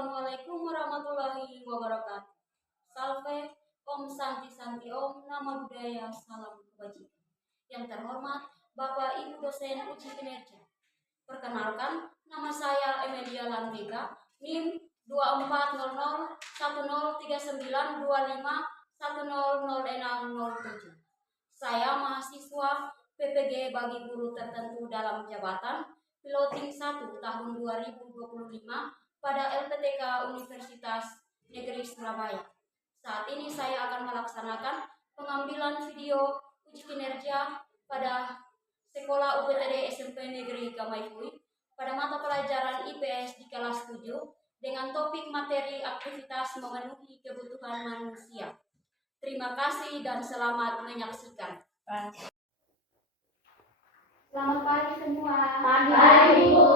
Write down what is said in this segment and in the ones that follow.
Assalamualaikum warahmatullahi wabarakatuh. Salve, Om Santi Santi Om, nama budaya, salam kebajikan. Yang terhormat Bapak Ibu dosen uji kinerja. Perkenalkan, nama saya Emilia Lantiga, NIM 2400103925100607. Saya mahasiswa PPG bagi guru tertentu dalam jabatan Piloting 1 tahun 2025 pada LPTK Universitas Negeri Surabaya. Saat ini saya akan melaksanakan pengambilan video uji kinerja pada Sekolah UPTD SMP Negeri Gamaifui pada mata pelajaran IPS di kelas 7 dengan topik materi aktivitas memenuhi kebutuhan manusia. Terima kasih dan selamat menyaksikan. Selamat pagi semua. Pagi, Bu.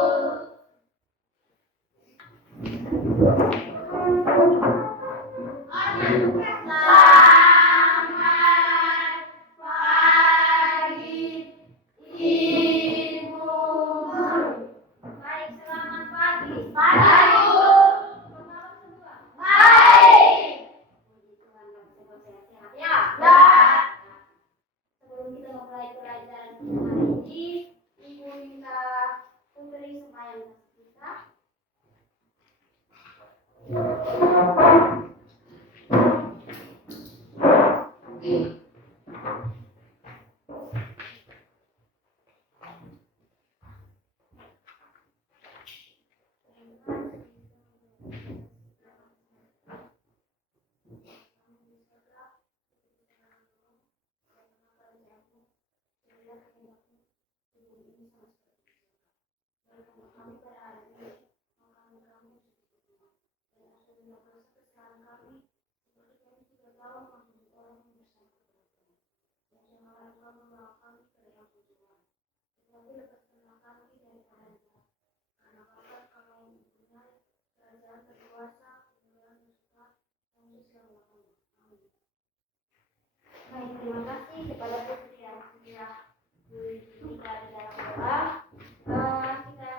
Baik, terima kasih kepada Putri yang sudah berbicara di dalam doa. Kita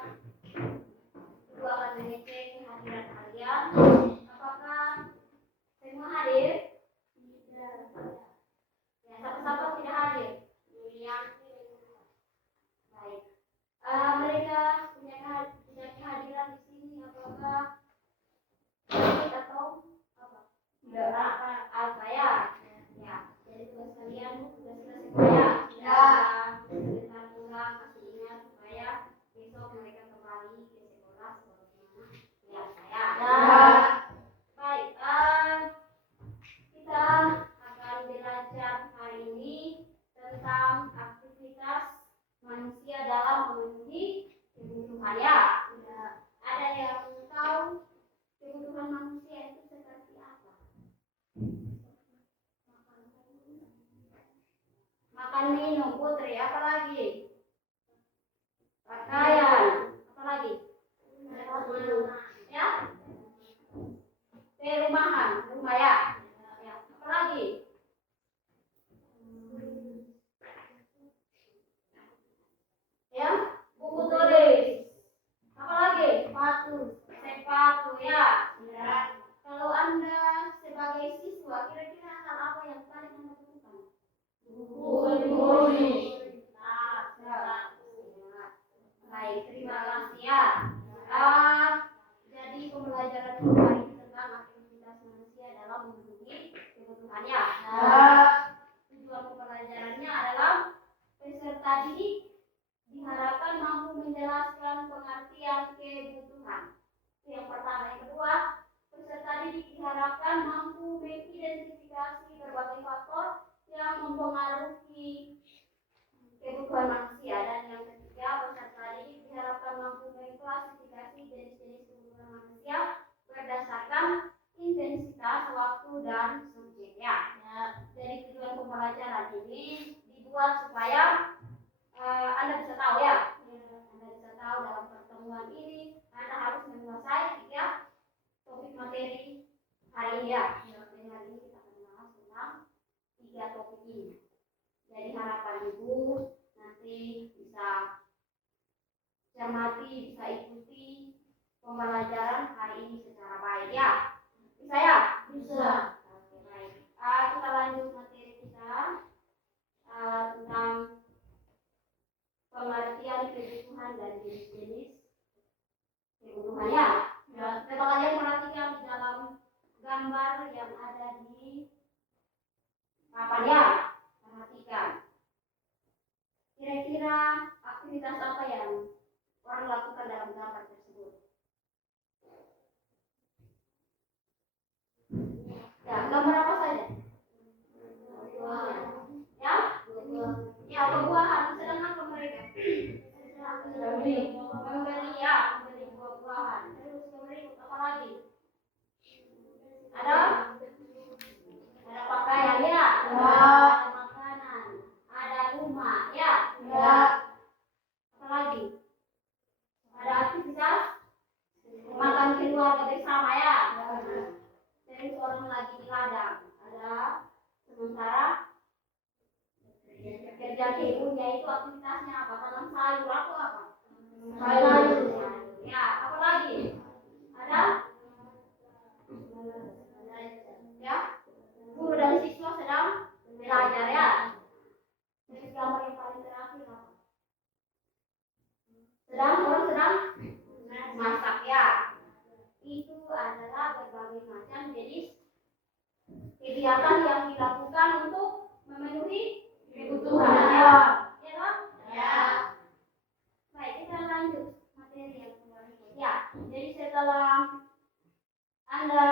berdua akan mengecek kehadiran kalian. Apakah semua hadir? Tidak. Ya, satu-satu tidak hadir. Baik. Mereka punya kehadiran di sini. Apakah atau apa? Tidak. Apa ya? Ya. Jadi tugas kalian sudah selesai ya? Ya. Sebentar pulang kasih ingat supaya besok mereka kembali ke sekolah sebagaimana biasa ya. Ya. Baik. Kita akan belajar hari ini tentang aktivitas manusia dalam memenuhi kebutuhan ya. Ada yang tahu kebutuhan manusia itu seperti apa? Makan minum, Putri, apa lagi? Pakaian, apa lagi? Ya? Perumahan, rumah ya. Ya, apa lagi? Ya, buku tulis. Apa lagi? Sepatu ya. Kalau Anda sebagai siswa, kira-kira hal apa yang paling Anda butuhkan? Buku. Baik, terima kasih ya. Jadi pembelajaran kita hari ini tentang aktivitas manusia dalam memenuhi kebutuhannya. Tujuan pembelajarannya adalah peserta didik diharapkan mampu menjelaskan pengertian kebutuhan. Itu yang pertama. Yang kedua, peserta didik diharapkan mampu mengidentifikasi berbagai faktor yang mempengaruhi kebutuhan manusia. Dan yang ketiga, peserta didik diharapkan mampu mengklasifikasi jenis-jenis kebutuhan manusia berdasarkan intensitas, waktu, dan subjeknya. Dari tujuan pembelajaran ini dibuat supaya Anda bisa tahu ya. Anda bisa tahu dalam pertemuan ini Anda harus menguasai 3 topik materi hari ini ya. Jadi hari ini kita akan membahas tentang 3 topik ini. Jadi harapan Ibu nanti bisa cermati, bisa ikuti pembelajaran hari ini secara kebutuhan ya. Coba kalian perhatikan di dalam gambar yang ada di papan ya. Perhatikan. Kira-kira aktivitas apa yang orang lakukan dalam gambar tersebut? Ya, gambar apa saja? Ya, ya buah-buahan. Sedang apa mereka? Membeli ya, membeli buah-buahan. Terus kemudian apa lagi? Ada pakaian ya, ada makanan, ada rumah ya. Apa lagi? Ada aktivitas makan keluarga bersama ya. Jadi orang lagi di ladang. Ada sementara kerja ibunya itu aktivitasnya apa? Tanam sayur atau apa? Sayur. Ya, apa lagi? Ada? Ya, guru dan siswa sedang belajar ya. Jadi gambar yang paling terakhir apa? Orang sedang masak ya. Itu adalah berbagai macam jenis kegiatan yang dilakukan untuk memenuhi kebutuhan ya. Ya dong? Ya. Baik, kita lanjut materi yang berikut ya. Jadi setelah Anda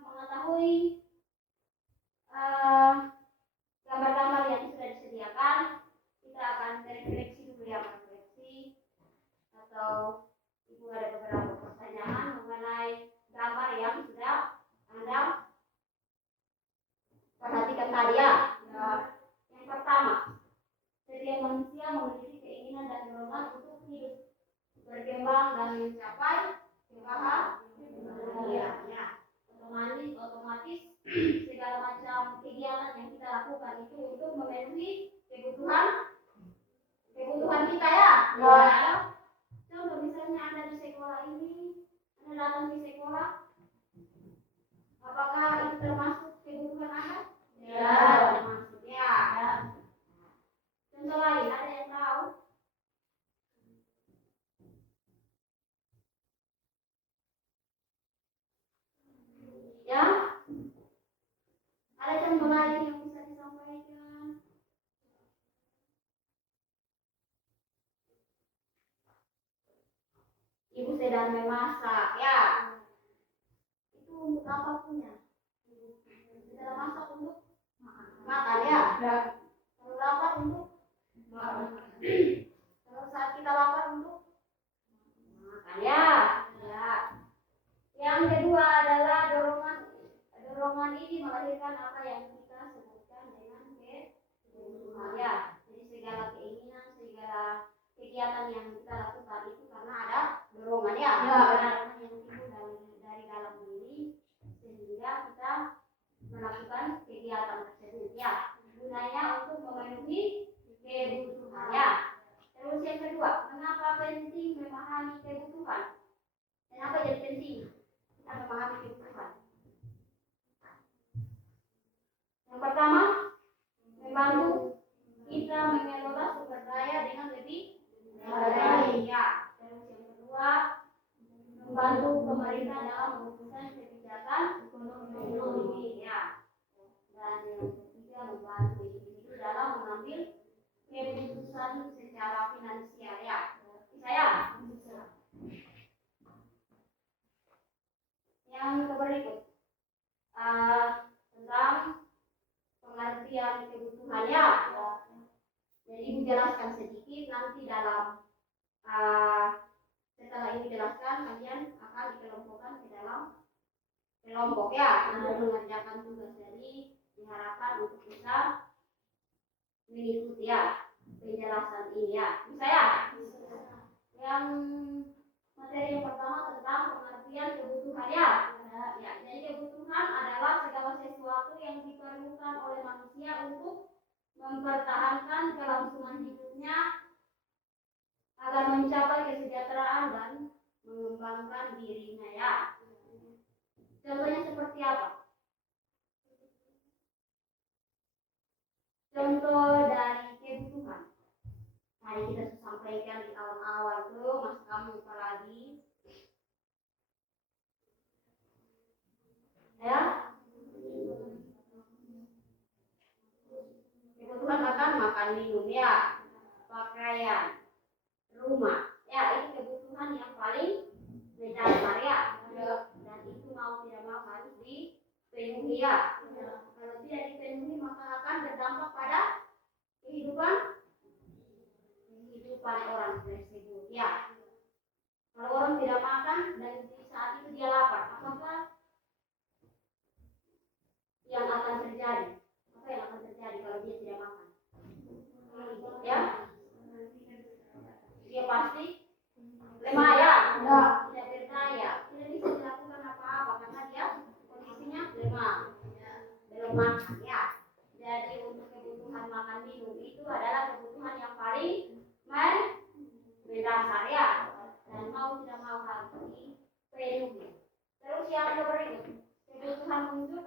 mengetahui gambar-gambar yang sudah disediakan, kita akan refleksi dulu ya, refleksi atau Ibu ada beberapa pertanyaan mengenai gambar yang sudah Anda perhatikan tadi ya. Yang pertama, setiap manusia memiliki keinginan dan dorongan untuk hidup, berkembang dan mencapai kebahagiaan. Ya. Otomatis segala macam kegiatan yang kita lakukan itu untuk memenuhi kebutuhan kita ya. Contoh misalnya Anda di sekolah ini, Anda datang di sekolah, apakah itu termasuk kebutuhan Anda? Ya, termasuk ya. Contoh lain, ada yang tahu? Ya, ada contoh lain yang bisa disampaikan? Ibu sedang memasak ya. Itu untuk apa punya? Sedang masak untuk makan ya. Kalau lapar untuk makan. Kalau saat kita lapar untuk makan ya. Yang kedua adalah dorongan ini melahirkan apa yang kita sebutkan dengan kebutuhan ya. Jadi segala keinginan, segala kegiatan yang kita lakukan itu karena ada dorongan ya. Dorongan yang timbul dari dalam diri sehingga kita melakukan kegiatan tersebut ya. Gunanya untuk memenuhi kebutuhan ya. Terus yang kedua, mengapa penting memahami kebutuhan? Kenapa jadi penting kita memahami kebutuhan? Yang pertama, membantu kita mengelola sumber daya dengan lebih baik ya. Terus yang kedua, membantu pemerintah dalam memutuskan kebijakan ekonomi ya. Dan yang ketiga, membantu individu dalam mengambil keputusan secara finansial ya. Bisa ya? Yang berikut tentang pengertian kebutuhan ya. Jadi dijelaskan sedikit nanti dalam setelah ini dijelaskan kalian akan dikelompokkan ke dalam kelompok ya untuk mengerjakan tugas. Jadi diharapkan untuk bisa mengikuti ya penjelasan ini ya. Bisa ya? Yang materi yang pertama tentang pengertian kebutuhan ya. Jadi kebutuhan adalah segala sesuatu yang diperlukan oleh manusia untuk mempertahankan kelangsungan hidupnya agar mencapai kesejahteraan dan mengembangkan dirinya ya. Contohnya seperti apa? Contoh dari kebutuhan. Tadi kita sampaikan di awal-awal tuh, Mas kamu apalagi? makan minum ya, pakaian, rumah ya, itu kebutuhan yang paling mendasar ya. Dan itu mau tidak mau harus dipenuhi ya. Kalau tidak dipenuhi maka akan berdampak pada kehidupan orang tersebut ya. Kalau orang tidak makan dan di saat itu dia lapar, apakah yang akan terjadi? Apa yang akan terjadi kalau dia tidak makan? Ya, dia pasti lemah ya, tidak berdaya, tidak bisa dilakukan apa-apa karena dia kondisinya lemah, belum makan ya. Jadi untuk kebutuhan makan minum itu adalah kebutuhan yang paling mendasar ya, dan mau tidak mau harus dipenuhi. Terus yang berikut, kebutuhan muncul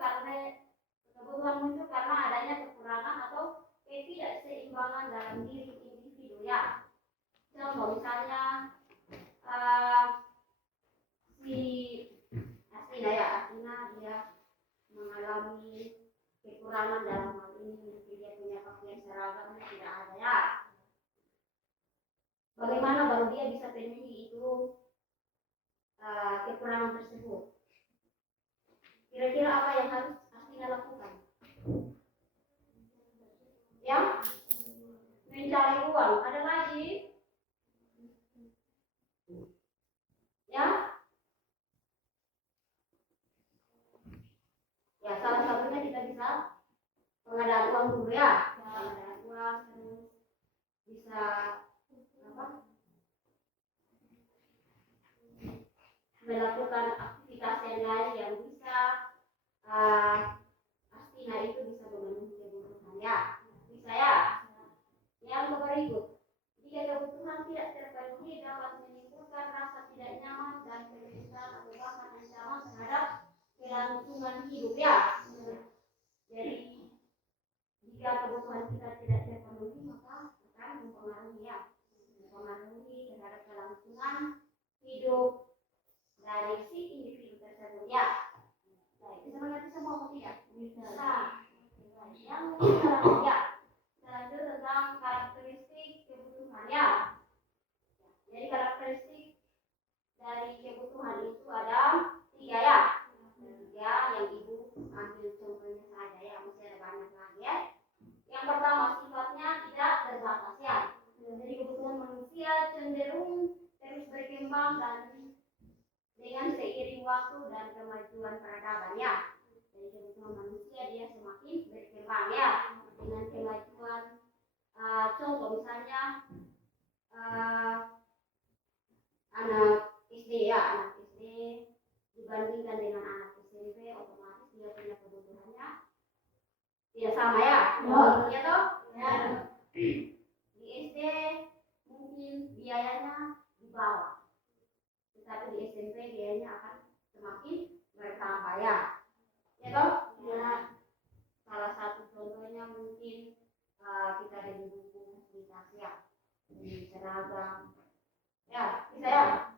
karena adanya kekurangan atau ketidakseimbangan dalam diri individu ya. Contoh misalnya si Astina dia mengalami kekurangan dalam hal ini, mungkin dia punya pakaian seragam tidak ada ya. Bagaimana baru dia bisa penuhi itu kekurangan tersebut? Kira-kira apa yang harus Astina lakukan? Ya, mencari uang. Ada lagi? Ya, ya salah satunya kita bisa pengadaan uang dulu ya. Pengadaan uang terus bisa apa? Melakukan aktivitas yang lain yang bisa Astina itu bisa memenuhi kebutuhan ya. Bisa ya. Yang berikut, jika kebutuhan tidak terpenuhi dapat menimbulkan rasa tidak nyaman dan kegelisahan atau bahkan ancaman terhadap kelangsungan hidup ya. Jadi jika kebutuhan kita tidak terpenuhi maka akan mempengaruhi terhadap kelangsungan hidup dari si individu tersebut ya. Baik, bisa mengerti semua atau tidak? Bisa. Yang ketiga, selanjutnya tentang karakteristik kebutuhan ya. Jadi karakteristik dari kebutuhan itu ada 3 ya. 3 yang ibu ambil contohnya saja ya, masih ada banyak lagi ya. Yang pertama sifatnya tidak terbatas ya. Jadi kebutuhan manusia cenderung terus berkembang dan dengan seiring waktu dan kemajuan peradaban ya. Jadi kebutuhan manusia dia semakin berkembang ya dengan kemajuan. Contoh misalnya anak SD ya, anak SD dibandingkan dengan anak SMP otomatis dia punya kebutuhannya tidak sama ya. Ya toh? Ya. Di SD mungkin biayanya di bawah, tetapi di SMP biayanya akan semakin bertambah ya. Ya toh? Ya. Salah satu contohnya mungkin kita beli buku fasilitas ya, beli seragam ya, bisa ya.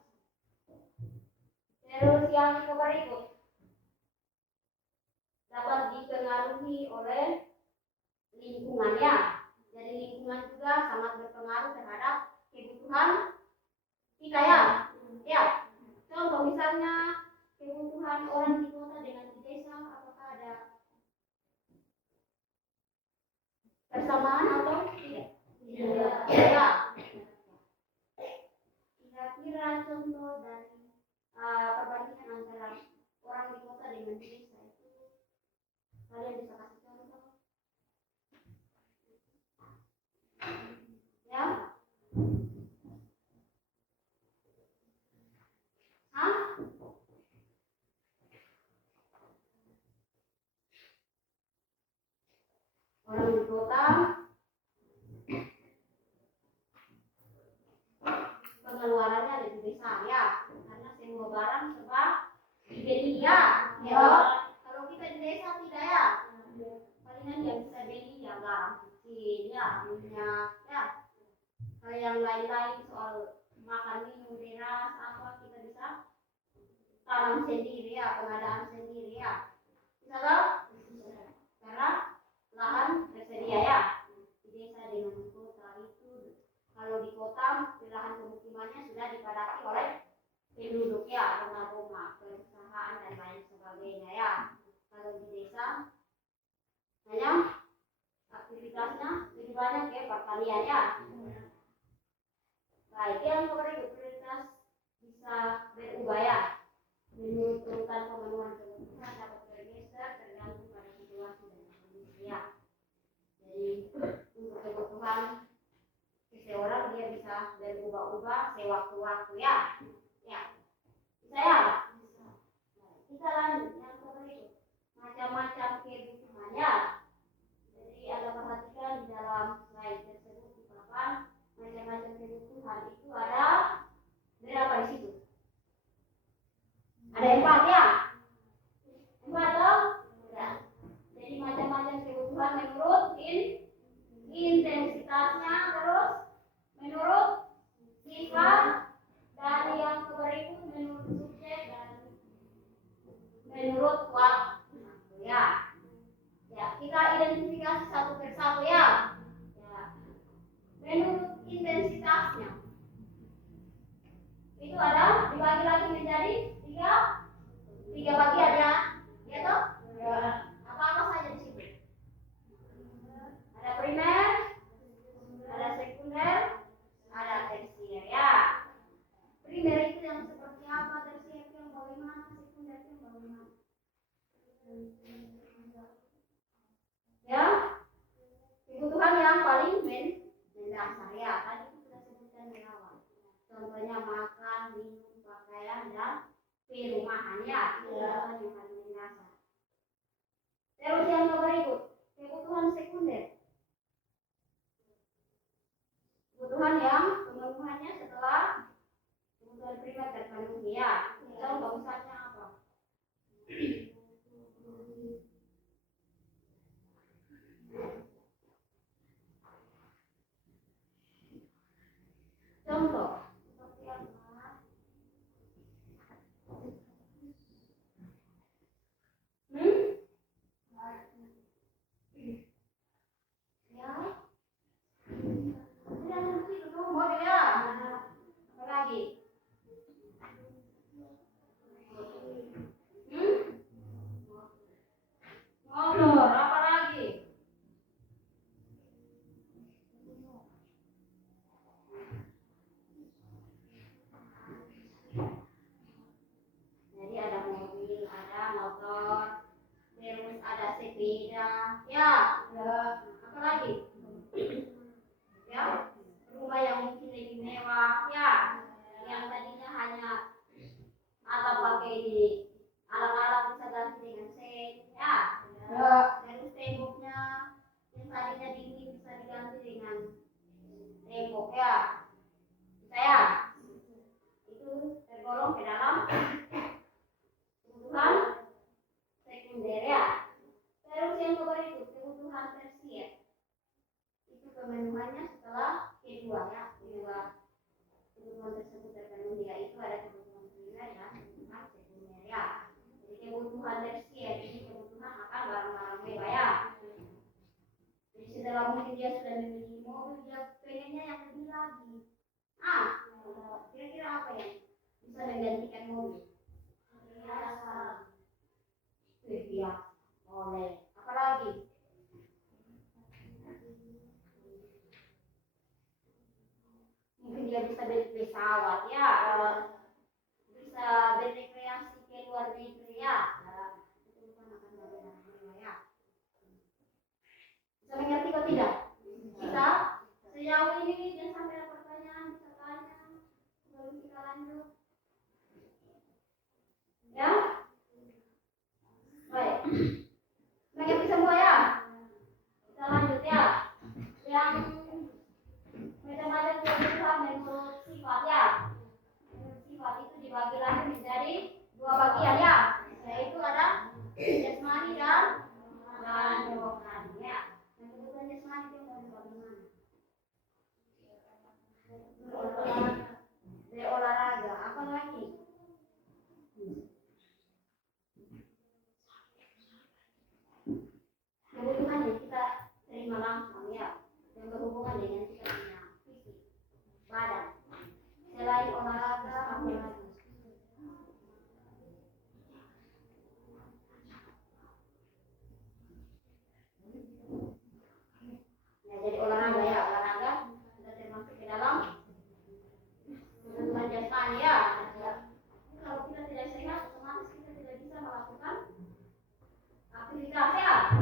Terus yang berikut dapat dipengaruhi oleh lingkungan ya. Jadi lingkungan juga sangat berpengaruh terhadap kebutuhan kita ya. Ya. Contoh misalnya kebutuhan orang di kota dengan di desa, apakah ada persamaan atau tidak? Tidak. Ya. Kira-kira contoh dari perbandingan antara orang di kota dengan di desa itu kalian bisa kasih contoh? Ya? Hah? Orang di kota pengeluarannya lebih besar ya, karena semua barang serba dibeli ya. Kalau kita di desa tidak ya, palingan yang bisa beli ya garam kecil ya, minyak ya. Kalau yang lain-lain soal makan minum beras apa kita bisa tanam sendiri ya, pengadaan sendiri ya. Bisa toh? Karena lahan tersedia ya di desa dengan Kalau di kota, wilayah pemukimannya sudah dipadati oleh penduduk ya, rumah-rumah, perusahaan dan lain sebagainya ya. Kalau di desa hanya aktivitasnya lebih banyak ya pertanian ya. Baik, yang prioritas bisa berubah ya. Menurut urutan pemenuhan kebutuhan dapat bergeser tergantung pada situasi dan kondisi ya. Jadi untuk kebutuhan seseorang dia bisa berubah-ubah sewaktu-waktu ya. Ya, bisa ya? Bisa. Kita lanjut yang berikut. Macam-macam kebutuhan ya. Jadi Anda perhatikan di dalam slide tersebut di papan macam-macam kebutuhan itu ada berapa di situ? Ada 4 ya? 4 dong? Ya. Jadi macam-macam kebutuhan menurut intensitasnya, terus menurut sifat, dan yang berikut menurut subjek dan menurut waktu ya. Ya, kita identifikasi satu persatu ya. Ya. Menurut intensitasnya itu ada dibagi lagi menjadi tiga bagian ya. Ya toh? Ya. Apa saja di situ? Ada primer, ada sekunder, ada tersier ya. Primer itu yang seperti apa, tersier itu yang bagaimana, sekunder itu yang bagaimana? Ya, kebutuhan yang paling mendasar ya. Tadi itu sudah sebutkan di awal. Contohnya makan, minum, pakaian, dan perumahan ya. Kebutuhan yang paling mendasar. Terus yang berikut, kebutuhan sekunder. Kebutuhan yang pemenuhannya setelah kebutuhan primer terpenuhi ya. Contoh misalnya apa? Contoh seperti apa? Ya. Sudah nanti itu mobil ya. Apa lagi? Motor, apa lagi? Jadi ada mobil, ada motor, terus ada sepeda, ya. Apa lagi? Ya, rumah yang mungkin lebih mewah, ya. Yang tadinya hanya atap pakai di alat-alat bisa ganti dengan set, ya. Terus temboknya yang tadinya dinding bisa diganti dengan tembok, ya. Bisa ya? Itu tergolong ke dalam kebutuhan sekunder ya. Terus yang berikut kebutuhan tersier. Itu pemenuhannya setelah kedua ya. Kedua kebutuhan tersebut terpenuhi yaitu ada kebutuhan primer dan kebutuhan sekunder ya. Jadi kebutuhan tersier ini kebutuhan akan barang-barang mewah ya. Jadi setelah mungkin dia sudah memiliki mobil, dia pengennya yang lebih lagi. Kira-kira apa yang bisa menggantikan mobil? Ya, oleh. Apalagi? Mungkin dia bisa beli pesawat ya, bisa berrekreasi ke luar negeri ya. Itu bukan akan barang-barang ya. Bisa mengerti atau tidak? Bisa. Sejauh ini jangan sampai ada pertanyaan, bisa tanya sebelum kita lanjut. Ya? Baik. Mengerti semua ya? Kita lanjut ya. Yang macam-macam kebutuhan menurut sifat ya. Menurut sifat itu dibagi lagi menjadi dua bagian ya. Yaitu ada jasmani dan rohani ya. Yang kebutuhan jasmani itu yang bagaimana? Berolahraga. Apa lagi?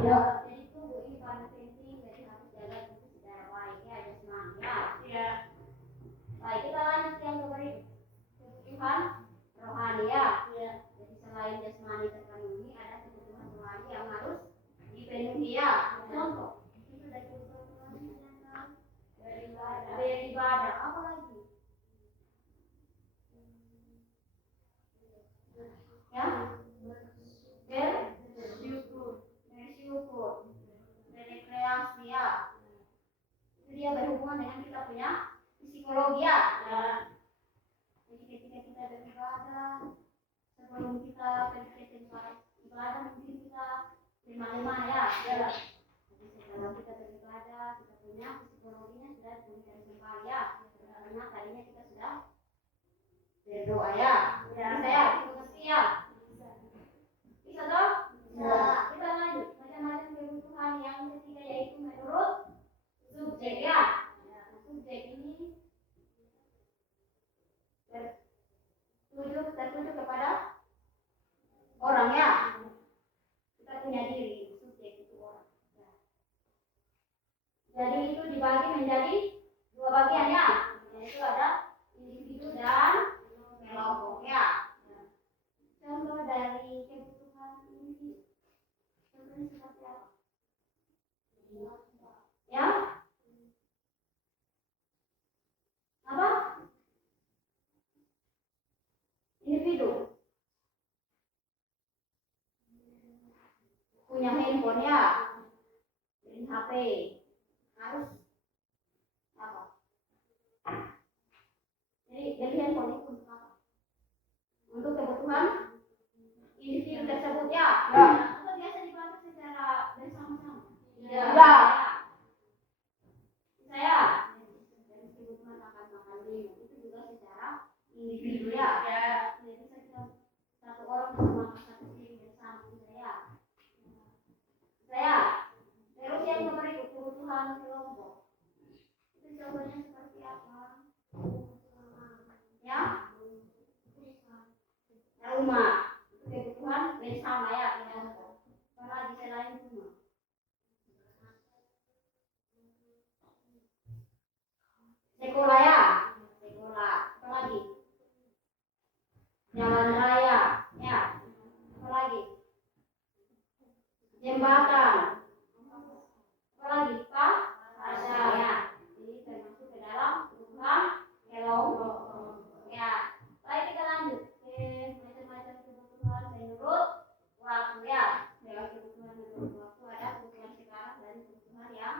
Ya. Jadi tubuh ini paling penting, jadi harus jaga tubuh secara baik ya, jasmani ya. Ya. Baik, kita lanjut yang kebutuhan rohani ya. Ya. Jadi selain jasmani terpenuhi, ada kebutuhan rohani yang harus dipenuhi ya. Contoh, itu dari kebutuhan rohani beribadah, apa lagi? Ya, bersyukur, berekreasi ya. Itu dia berhubungan dengan kita punya psikologi ya. Jadi ketika kita beribadah, sebelum kita pergi ke tempat ibadah mungkin kita lima ya. Jadi setelah kita beribadah, kita punya psikologinya sudah pulih kembali ya. Karena tadinya kita sudah berdoa ya. Bisa ya, mengerti ya. Bisa toh? Bisa. Kita lanjut macam-macam kebutuhan yang ketiga yaitu menurut subjek ya. Subjek ini tertuju kepada orang ya. Kita punya diri, subjek itu orang. Jadi itu dibagi menjadi dua bagian ya. Yaitu ada individu dan kelompok ya. Contoh dari kebutuhan individu. Contohnya seperti apa? Ya? Apa? Individu punya handphone ya, beli HP harus apa? Jadi beli handphone itu untuk apa? Untuk kebutuhan individu tersebut ya. Atau biasa dipakai secara bersama-sama? Ya. Saya dari kebutuhan makan itu juga secara individu ya. Jadi bisa satu orang bisa makan satu piring bersama saya. Terus yang berikut kebutuhan kelompok. Itu contohnya seperti apa? Ya? Rumah. Itu kebutuhan bersama ya. Karena di selain rumah. Sekolah ya. Sekolah. Apa lagi? Jalan raya. Ya. Apa lagi? Jembatan. Apa lagi? Pasar ya. Jadi termasuk ke dalam kebutuhan kelompok. Ya. Baik, kita lanjut ke macam-macam kebutuhan menurut waktu ya. Dalam kebutuhan menurut waktu ada kebutuhan sekarang dan kebutuhan yang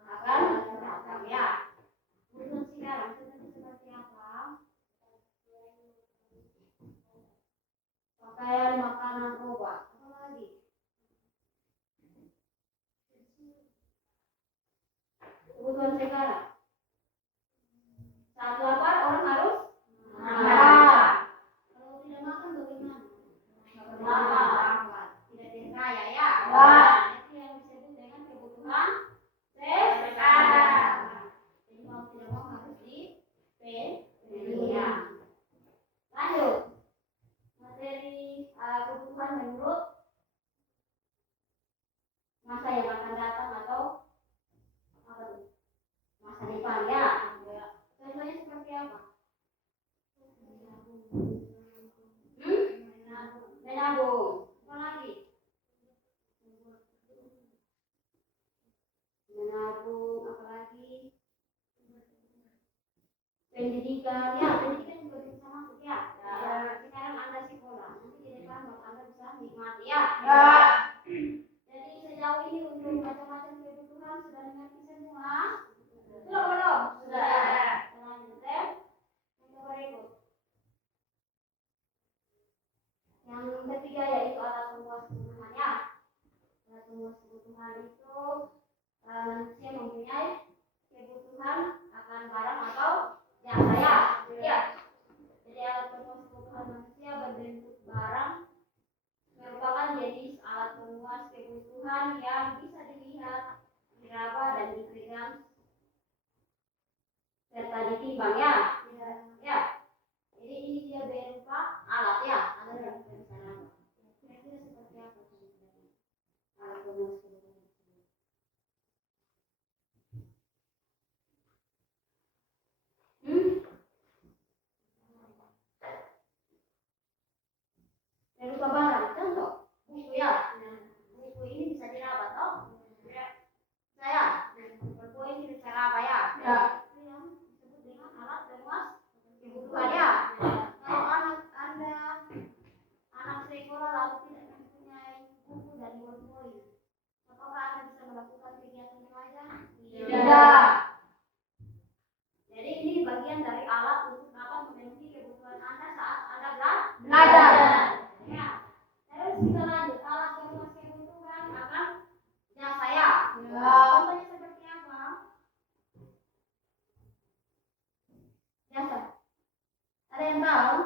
akan datang ya. Kebutuhan sekarang seperti apa? Pakaian, makanan, obat. Apa lagi? Kebutuhan sekarang. Saat lapar orang harus makan. Kalau tidak makan bagaimana? Lapar. Tidak berdaya ya. Itu yang disebut dengan kebutuhan sekarang. Jadi mau tidak mau harus dipenuhi ya. Lanjut. Materi kebutuhan menurut masa yang akan datang atau apa tuh? Masa depan ya. Contohnya seperti apa? Menabung. Apa lagi? Menabung. Apa lagi? Pendidikan ya. Pendidikan juga bisa masuk ya. Sekarang Anda sekolah. Nanti di depan Anda bisa nikmati ya. Jadi sejauh ini untuk macam-macam kebutuhan sudah mengerti semua? Belum? Sudah. Lanjut yang berikut. Yang ketiga yaitu alat pemuas kebutuhan ya. Alat pemuas kebutuhan itu manusia mempunyai kebutuhan akan barang atau jasa ya. Jadi alat pemuas kebutuhan manusia berbentuk barang merupakan jenis alat pemuas kebutuhan yang bisa dilihat, diraba dan dipegang serta ditimbang ya. Jadi ini dia berupa alat ya. Alat yang bisa nambah. Kira-kira seperti apa alat penguas kebutuhan. Jangan lupa barang, contoh buku ya. Buku ini bisa dirawat, toh? Saya, buku ini cara apa ya? Ya. Yang disebut dengan alat penguas kebutuhan ya. Kalau anak sekolah lalu tidak mempunyai buku dan buku, apakah Anda bisa melakukan kegiatan belajar? Tidak. Jadi ini bagian dari alat untuk dapat memenuhi kebutuhan Anda saat Anda belajar. Ya. Terus kita lanjut, alat penguas kebutuhan akan jasa ya. Contohnya seperti apa? Jasa. Ada yang tahu?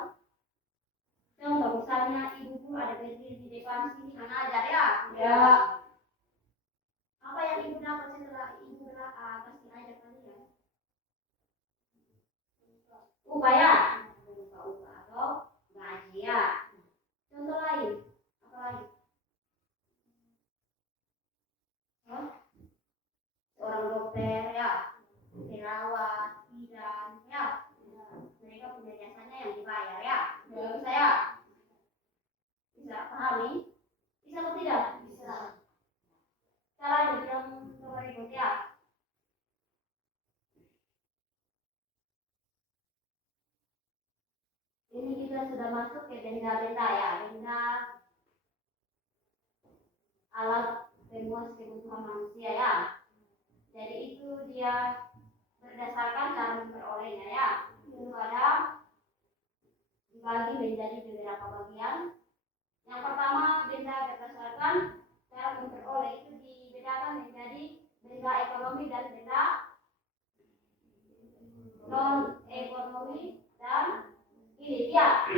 Contoh misalnya ibu guru ada berdiri di depan sini mengajar ya. Ya. Apa yang ibu dapat setelah ibu pasti ajar kalian? Upaya, berupa atau gaji ya. Contoh lain, apa lagi? Seorang dokter ya, perawat, bidan ya. Mereka punya jasanya yang dibayar ya. Bisa ya? Bisa pahami? Bisa atau tidak? Bisa. Kita lanjut yang berikut ya. Ini kita sudah masuk ke benda-benda ya. Benda alat penguas kebutuhan manusia ya. Jadi itu dia berdasarkan cara memperolehnya ya. Itu ada dibagi menjadi beberapa bagian. Yang pertama, benda berdasarkan cara memperoleh itu dibedakan menjadi benda ekonomi dan benda non ekonomi dan ini dia.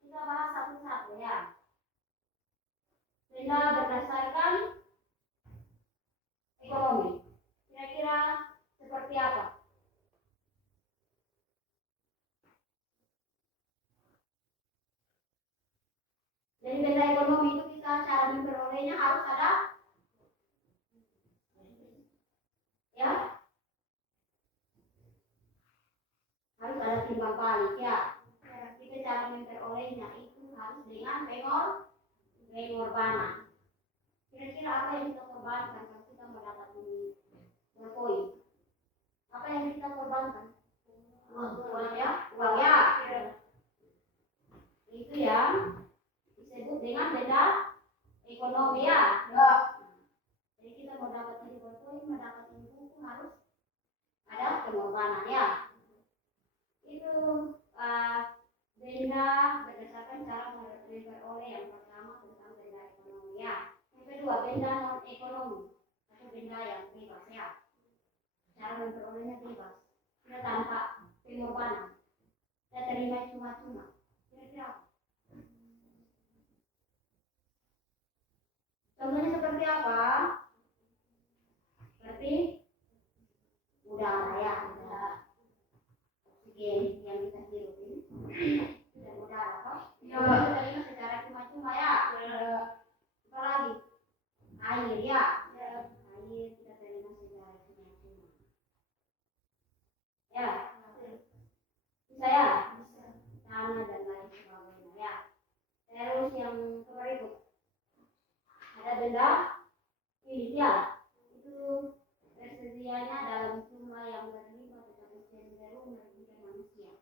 Kita bahas satu-satu ya. Benda berdasarkan ekonomi. Kira-kira seperti apa? Jadi benda ekonomi itu kita cara memperolehnya harus ada ya. Harus ada timbang balik ya. Kita cara memperolehnya itu harus dengan pengorbanan. Kira-kira apa yang kita korbankan kalau kita mendapat berpoin? Apa yang kita korbankan? Uang ya. Itu yang disebut dengan benda ekonomi ya. Jadi kita mau dapat ini berpoin, mendapat ini buku harus ada pengorbanan ya. Itu benda berdasarkan cara memperoleh. Yang pertama tentang benda ekonomi ya. Yang kedua benda non ekonomi atau benda yang bebas ya. Cara memperolehnya bebas. Kita tanpa pengorbanan. Kita terima cuma-cuma. Kira-kira contohnya seperti apa? Seperti udara ya. Oksigen yang kita hirup ini. Dan udara toh? Ya. Kita terima secara cuma-cuma ya. Apa lagi? Air ya. Air kita terima secara cuma-cuma. Ya. Bisa ya? Bisa. Tanah dan lain sebagainya ya. Terus yang berikut. Ada benda finansial. Itu tersedianya dalam jumlah yang berlimpah tetapi cenderung merugikan manusia.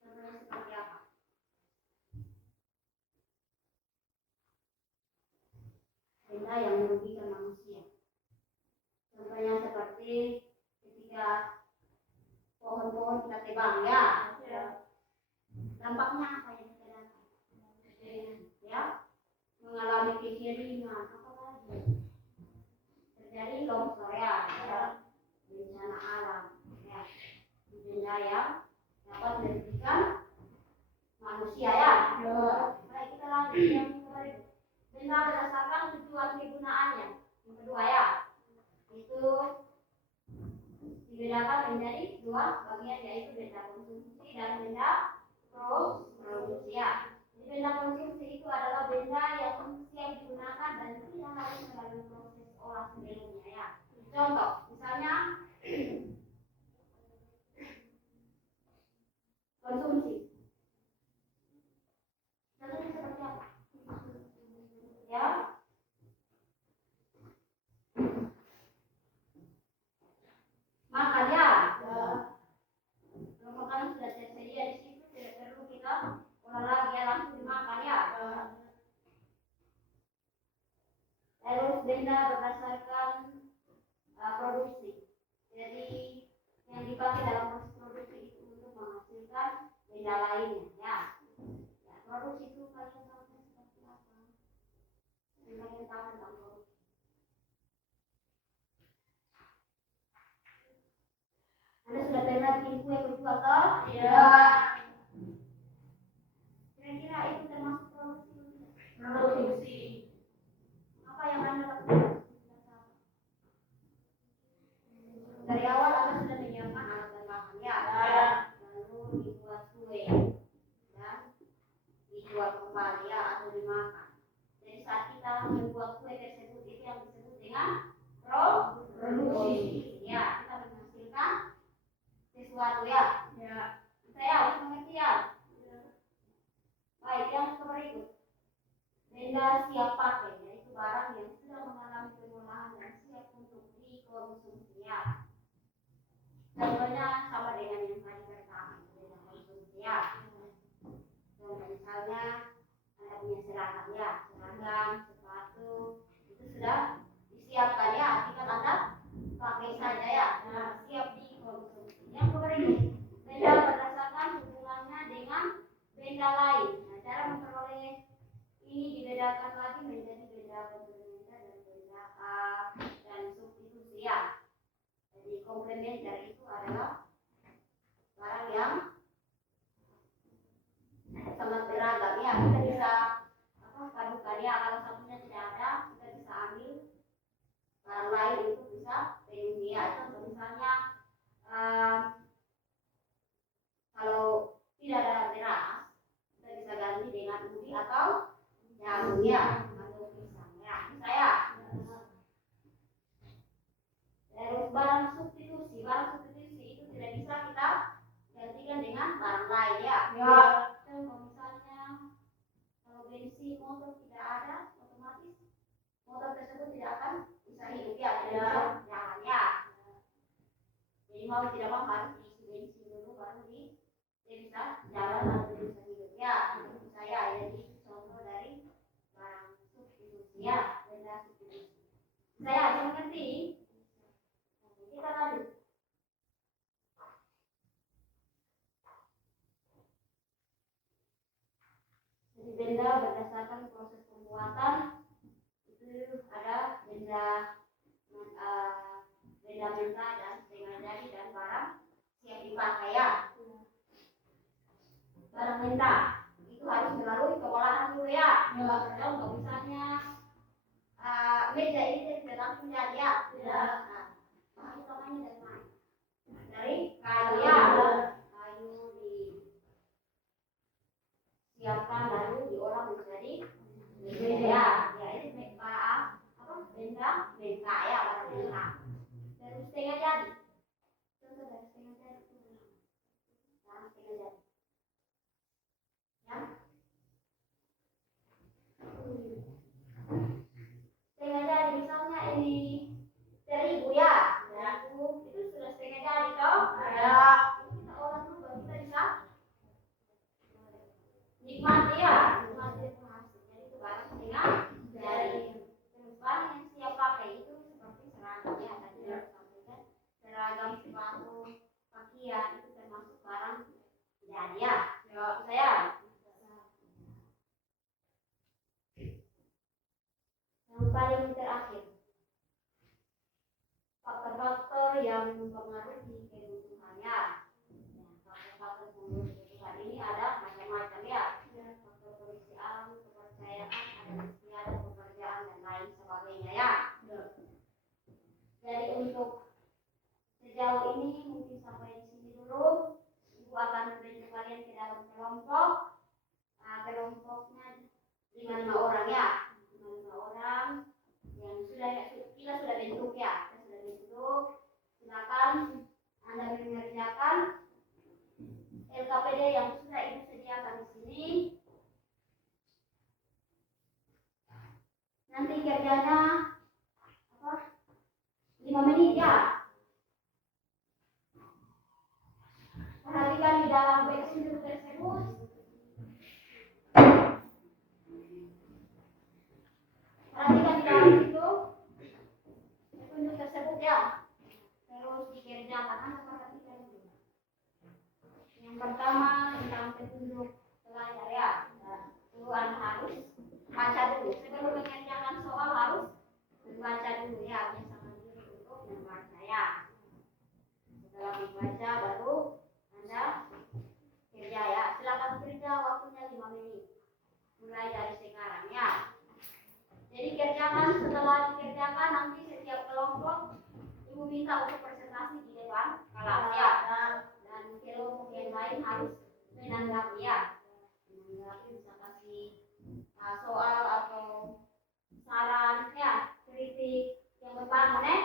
Contohnya seperti apa? Benda yang merugikan manusia. Contohnya seperti ketika pohon-pohon kita tebang ya. Dampaknya apa yang kita dapat? Ya, mengalami kekeringan, apa lagi? Terjadi longsor ya, bencana alam ya. Benda yang dapat merugikan manusia ya. Baik, kita lanjut yang berikut. Benda berdasarkan tujuan kegunaannya. Yang kedua ya, itu dibedakan menjadi dua bagian yaitu benda konsumsi dan benda produksi ya. Jadi benda konsumsi itu adalah benda yang digunakan digunakan dan tidak harus melalui proses olah sebelumnya ya. Contoh, misalnya konsumsi. Contohnya seperti apa? Ya, makan ya. Kalau makanan sudah tersedia di situ, tidak perlu kita olah lagi ya, langsung dimakan ya. Terus benda berdasarkan produksi. Jadi yang dipakai dalam proses produksi itu untuk menghasilkan benda lainnya ya. Ya, produksi itu kalian tahu seperti apa? Kalian tahu tentang produksi. Anda sudah pernah bikin kue berjual toh? Ya. Kira-kira itu termasuk produksi? Produksi. Apa yang Anda lakukan? Dari awal Anda sudah menyiapkan alat dan bahan ya. Lalu dibuat kue dan dijual kembali ya atau dimakan. Jadi saat kita membuat kue tersebut itu yang disebut dengan produksi. Ya, kita menghasilkan sesuatu ya. Saya harus mengerti ya. Baik, yang berikut. Benda siap pakai, yaitu barang yang sudah mengalami pengolahan dan siap untuk dikonsumsi ya. Contohnya sama dengan yang tadi pertama, benda konsumsi ya. Contoh misalnya Anda punya seragam ya, seragam, sepatu, itu sudah disiapkan ya, tinggal Anda pakai saja ya, siap dikonsumsi. Yang berikut, benda berdasarkan hubungannya dengan benda lain. Nah, cara memperoleh ini dibedakan lagi menjadi benda komplementer dan benda dan substitusi ya. Jadi komplementer itu adalah barang yang sangat beragam ya. Kita bisa padukan ya. Kalau satunya tidak ada, kita bisa ambil barang lain itu bisa penuhi ya. Contoh misalnya kalau tidak ada beras, kita bisa ganti dengan ubi atau jagung ya, atau pisang ya. Bisa ya. Terus barang substitusi itu tidak bisa kita gantikan dengan barang lain ya. Contoh misalnya kalau bensin motor tidak ada, otomatis motor tersebut tidak akan bisa hidup ya, tidak bisa jalan ya. Jadi mau tidak mau harus diisi bensin dulu baru dia bisa jalan atau bisa hidup ya. Itu saya jadi contoh dari barang substitusi ya, benda substitusi. Saya harus mengerti. Kita lanjut. Jadi benda berdasarkan proses pembuatan itu ada benda mentah dan setengah jadi dan barang siap dipakai ya. Barang mentah itu harus melalui pengolahan dulu ya. Contoh misalnya meja ini tidak langsung jadi ya. Nah, itu namanya dari mana? Dari kayu ya. Kayu disiapkan lalu diolah menjadi meja ya. Ya ini benda mentah ya, barang mentah. Terus setengah jadi. Contoh dari setengah jadi itu barang setengah jadi. Ya. Setengah jadi misalnya ini terigu ya. Terigu itu sudah setengah jadi toh? Ya. Kita olah dulu baru kita bisa nikmati ya. Nikmati itu hasil. Jadi itu barang setengah jadi. Terus barang yang siap pakai itu seperti seragam ya. Tadi sudah disampaikan seragam, sepatu, pakaian itu termasuk barang jadi ya. Saya yang paling terakhir, faktor-faktor yang mempengaruhi kebutuhan ya. Faktor-faktor kebutuhan ini ada macam-macam ya. Faktor kondisi alam, kepercayaan, ada istiadat, pekerjaan dan lain sebagainya ya. Jadi untuk sejauh ini mungkin sampai di sini dulu. Ibu akan membentuk kalian ke dalam kelompok. Kelompoknya 5 orang ya. 5 orang. Nanti kerjanya apa? 5 menit ya. Perhatikan di dalam back sudut tersebut. Perhatikan di dalam situ petunjuk tersebut ya. Terus dikerjakan perhatikan dulu. Yang pertama tentang petunjuk pelajar ya. Tuan harus baca dulu. Sebelum mengerjakan soal harus membaca dulu ya. Biasakan dulu untuk membaca ya. Setelah membaca baru Anda kerja ya. Silakan kerja, waktunya 5 menit. Mulai dari sekarang ya. Jadi kerjakan, setelah dikerjakan nanti setiap kelompok Ibu minta untuk presentasi di depan kelas ya. Dan kelompok yang lain harus menanggapi ya. Menanggapi bisa kasih soal atau saran ya, kritik yang berbangun ya.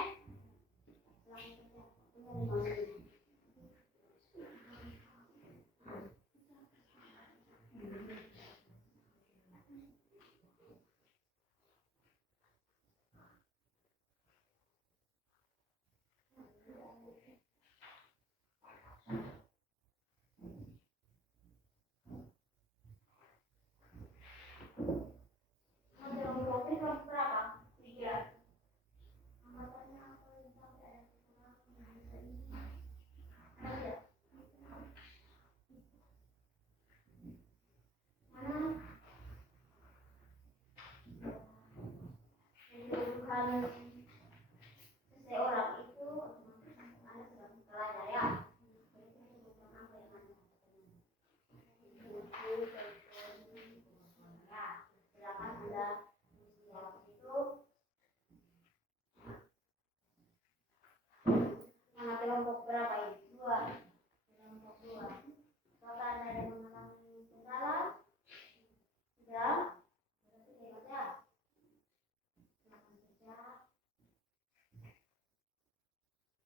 Berapa? 3. Kebutuhan seseorang itu Anda sudah mempelajari ya. Kebutuhan apa yang Anda ya, silakan Anda jawab itu. Mana kelompok berapa ini? 2. Kelompok 2. Apakah ada yang mengalami kendala? Sudah? Berarti hebat ya. Silakan kerja.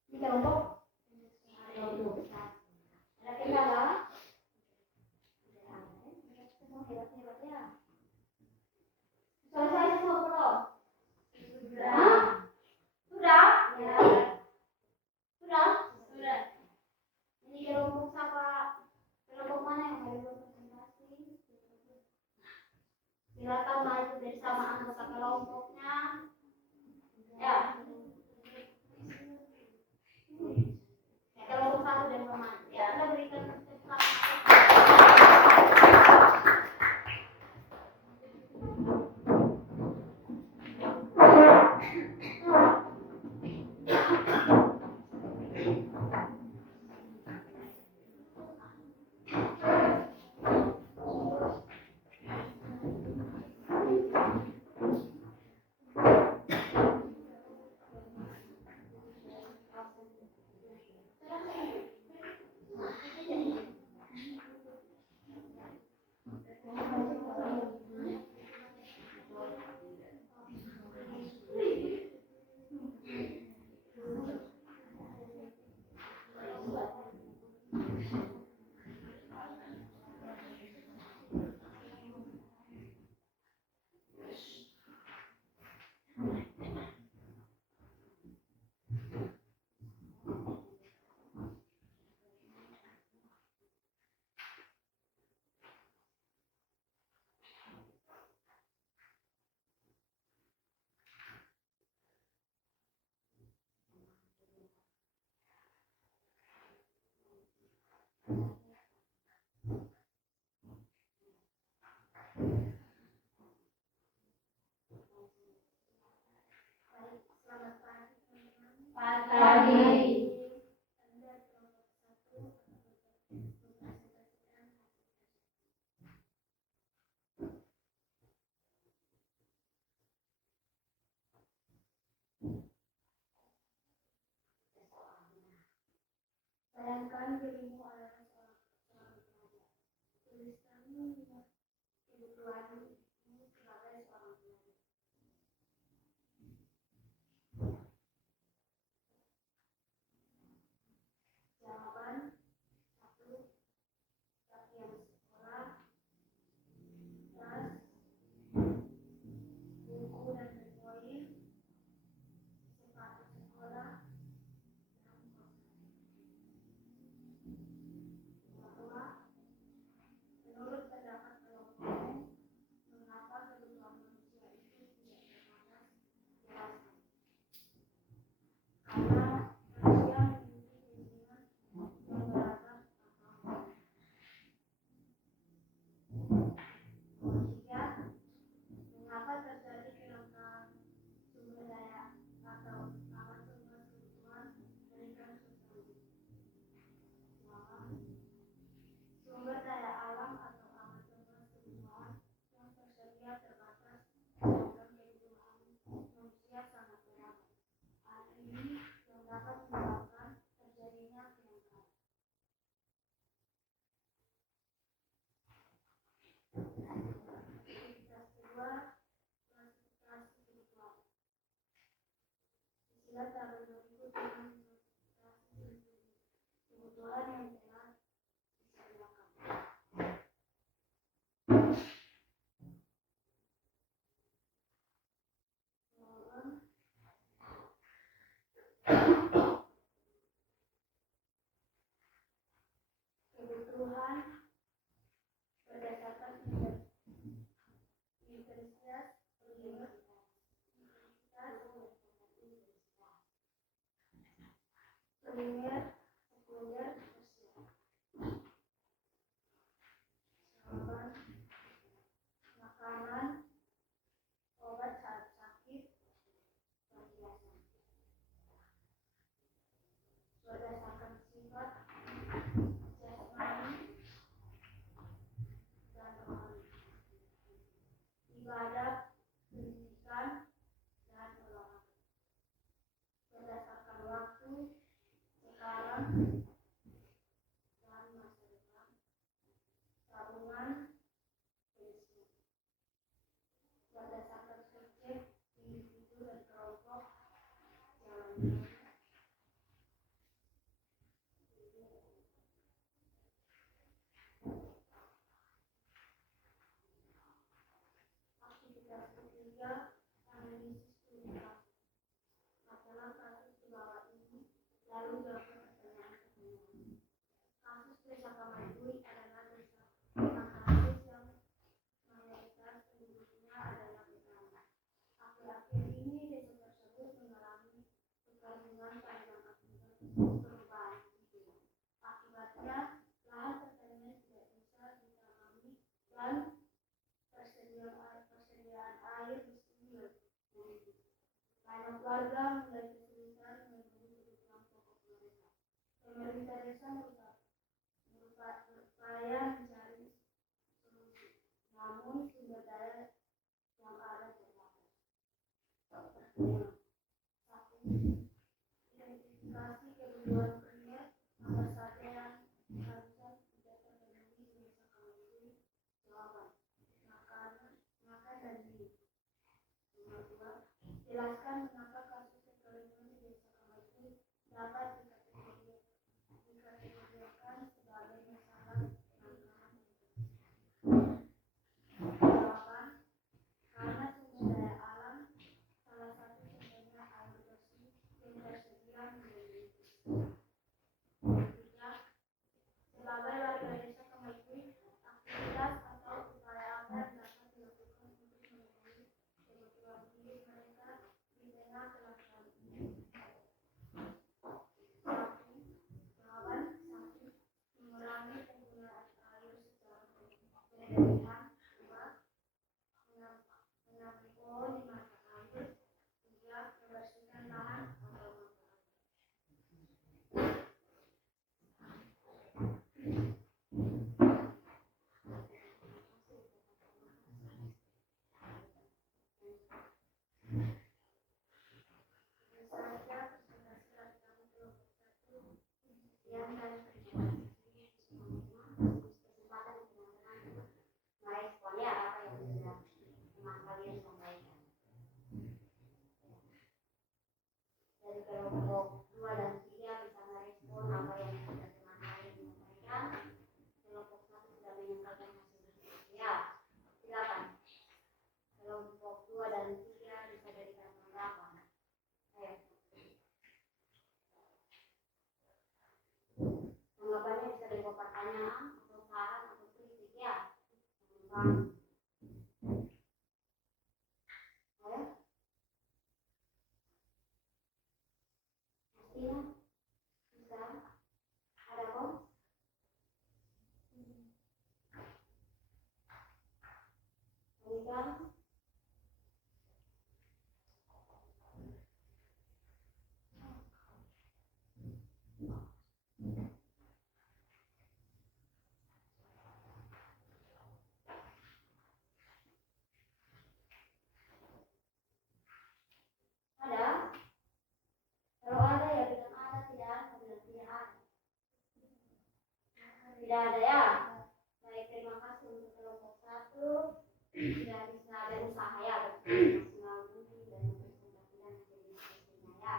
Ini kelompok ada kendala? Semua hebat-hebat ya. Selesai semua belum? Sudah. Sudah? Ya. Sudah? Sudah. Ini kelompok siapa? Kelompok mana yang mau berpresentasi? Silakan maju bersama anggota kelompoknya. Ya. Kelompok 1 dan maju. Ya, Anda berikan pagi. Bayangkan dirimu adalah seorang pelajar. Tuliskan kebutuhanmu sebagai seorang pelajar. Jawaban 1. Latihan sekolah, tas, buku dan Dia tak menunggu dengan kebutuhan yang telah disediakan. Kebutuhan berdasarkan intensitas primer, sekunder, tersier. Sarapan, makanan, obat saat sakit, perhiasan. Berdasarkan sifat jasmani dan rohani, ibadah, pendidikan, dan olahraga. Berdasarkan waktu, sekarang dan masa depan, tabungan, pensiun. Berdasarkan subjek, individu dan kelompok, jalan-jalan. Aktivitas ketiga, analisis tuntutan. Masalah kasus di bawah ini, lalu jawabkan pertanyaan-pertanyaan. Kasus desa Kamandui adalah desa kasus yang mayoritas penduduknya adalah petani. Akhir-akhir ini desa tersebut mengalami kekeringan panjang akibat perubahan iklim. Akibatnya, lahan pertanian tidak bisa ditanami dan persediaan air mesti menipis. Banyak warga mulai kesulitan memenuhi kebutuhan pokok mereka. Pemerintah desa berupaya mencari solusi, namun sumber daya yang ada terbatas. Pertama, satu, identifikasi kebutuhan primer, apa saja yang seharusnya tidak terpenuhi di desa Kamandui. Jawaban, makan dan minum. Nomor dua, jelaskan mengapa kasus kekeringan di desa Kamandui dapat dikategorikan sebagai masalah kelangkaan air. Jawaban, karena sumber daya alam, salah satu sumbernya air bersih yang tersedia menjadi menipis. Tiga, sebagai warga desa Kamandui, aktivitas atau upaya apa yang dapat dilakukan untuk memenuhi kebutuhan hidup mereka di tengah kelangkaan ini? Satu, jawaban satu, mengurangi penggunaan air secara berlebihan. Dua, menanam pohon di mata air. Tiga, membersihkan lahan atau mata air. Meresponnya apa yang sudah teman kalian sampaikan. Dari kelompok 2 dan 3 bisa merespon apa yang sudah teman kalian sampaikan. Kelompok 1 sudah menyampaikan hasil ya. Silakan. Kelompok 2 dan 3 bisa berikan tanggapan. Ayo. Tanggapannya bisa berupa pertanyaan atau saran atau kritik ya. Ayo. Masih bisa ada kok? Berikan. Ada? Kalau ada ya bilang ada, tidak ada bilang tidak ada. Tidak ada ya? Baik, terima kasih untuk kelompok 1 sudah bisa berusaha ya maksimal mungkin dan mempresentasikan hasil diskusinya ya.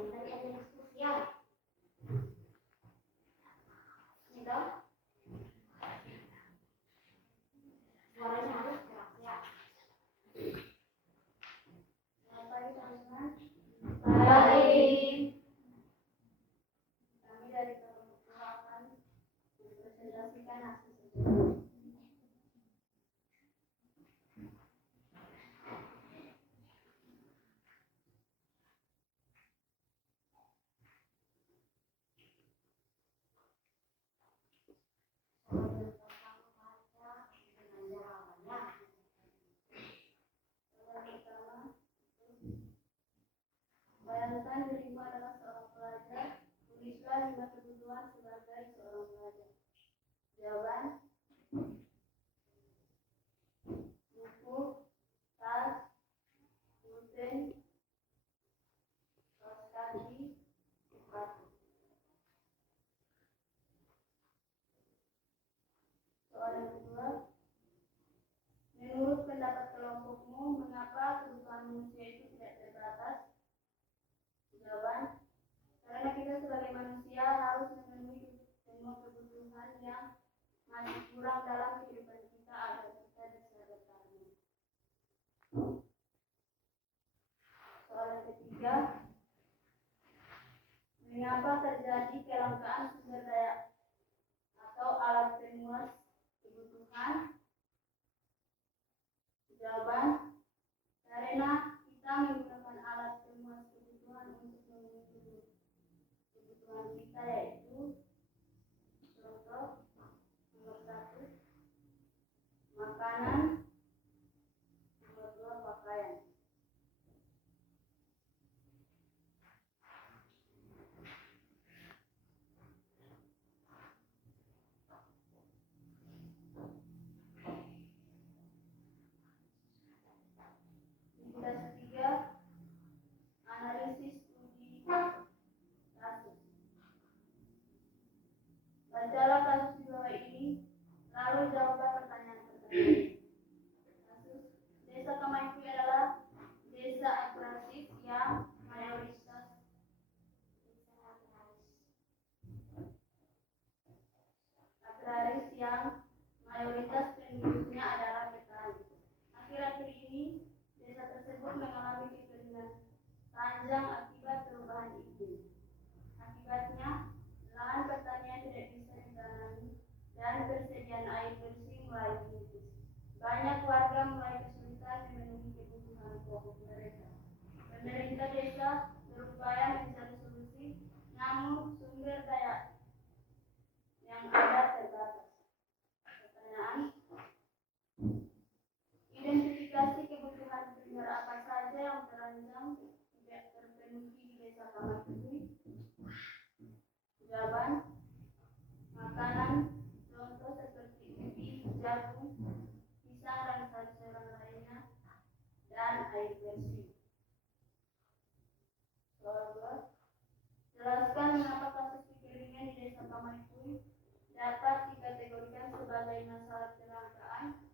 Tadi ada diskusi ya. Ini dong. Suaranya harus keras ya. Selamat pagi teman-teman. Baik. Kami dari kelompok akan mempresentasikan hasil sejarah. Bayangkan dirimu adalah seorang pelajar, tulislah 5 kebutuhan sebagai seorang pelajar. Jawaban: buku, tas, pulpen, kaos kaki, sepatu. Soalan kedua, menurut pendapat kelompokmu, mengapa kebutuhan manusia itu tidak terbatas? Jawaban: karena kita sebagai manusia harus memenuhi semua kebutuhan yang masih kurang dalam kehidupan kita agar kita bisa bertahan. Soalan ketiga, mengapa terjadi kelangkaan sumber daya atau alat pemuas kebutuhan? Jawaban: karena kita menggunakan alat pemuas kebutuhan untuk memenuhi kebutuhan kita, yaitu contoh nomor 1 makanan, nomor 2 pakaian. Tugas ketiga, analisis studi kasus. Bacalah kasus di bawah ini, lalu jawablah pertanyaan-pertanyaan. Kasus: Desa Kamaipuy adalah desa agraris yang mayoritas penduduknya adalah petani. Akhir-akhir ini desa tersebut mengalami kekeringan panjang akibat perubahan iklim. Akibatnya, lahan pertanian tidak bisa ditanami dan persediaan air bersih mulai menipis. Banyak warga mulai kesulitan memenuhi kebutuhan pokok mereka. Pemerintah desa berupaya mencari solusi, namun sumber daya yang ada terbatas. Pertanyaan: identifikasi kebutuhan primer apa saja yang terancam tidak terpenuhi di desa Kamaipuy? Jawaban: makanan, contoh seperti ubi, jagung, pisang dan sayur-sayuran lainnya, dan air bersih. Soal 2, jelaskan mengapa kasus kekeringan di desa Kamaipuy dapat dikategorikan sebagai masalah kelangkaan.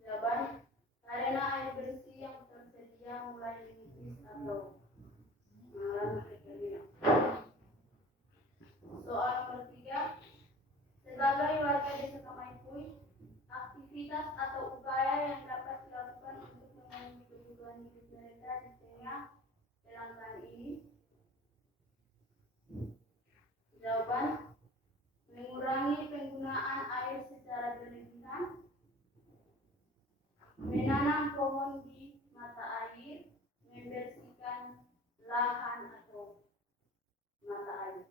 Jawaban: karena air bersih yang tersedia mulai menipis atau mengalami kekeringan. Soal nomor 3, sebagai warga desa Kamaipuy, aktivitas atau upaya yang dapat dilakukan untuk memenuhi kebutuhan hidup mereka di tengah kelangkaan ini? Jawaban: mengurangi penggunaan air secara berlebihan, menanam pohon di mata air, membersihkan lahan atau mata air.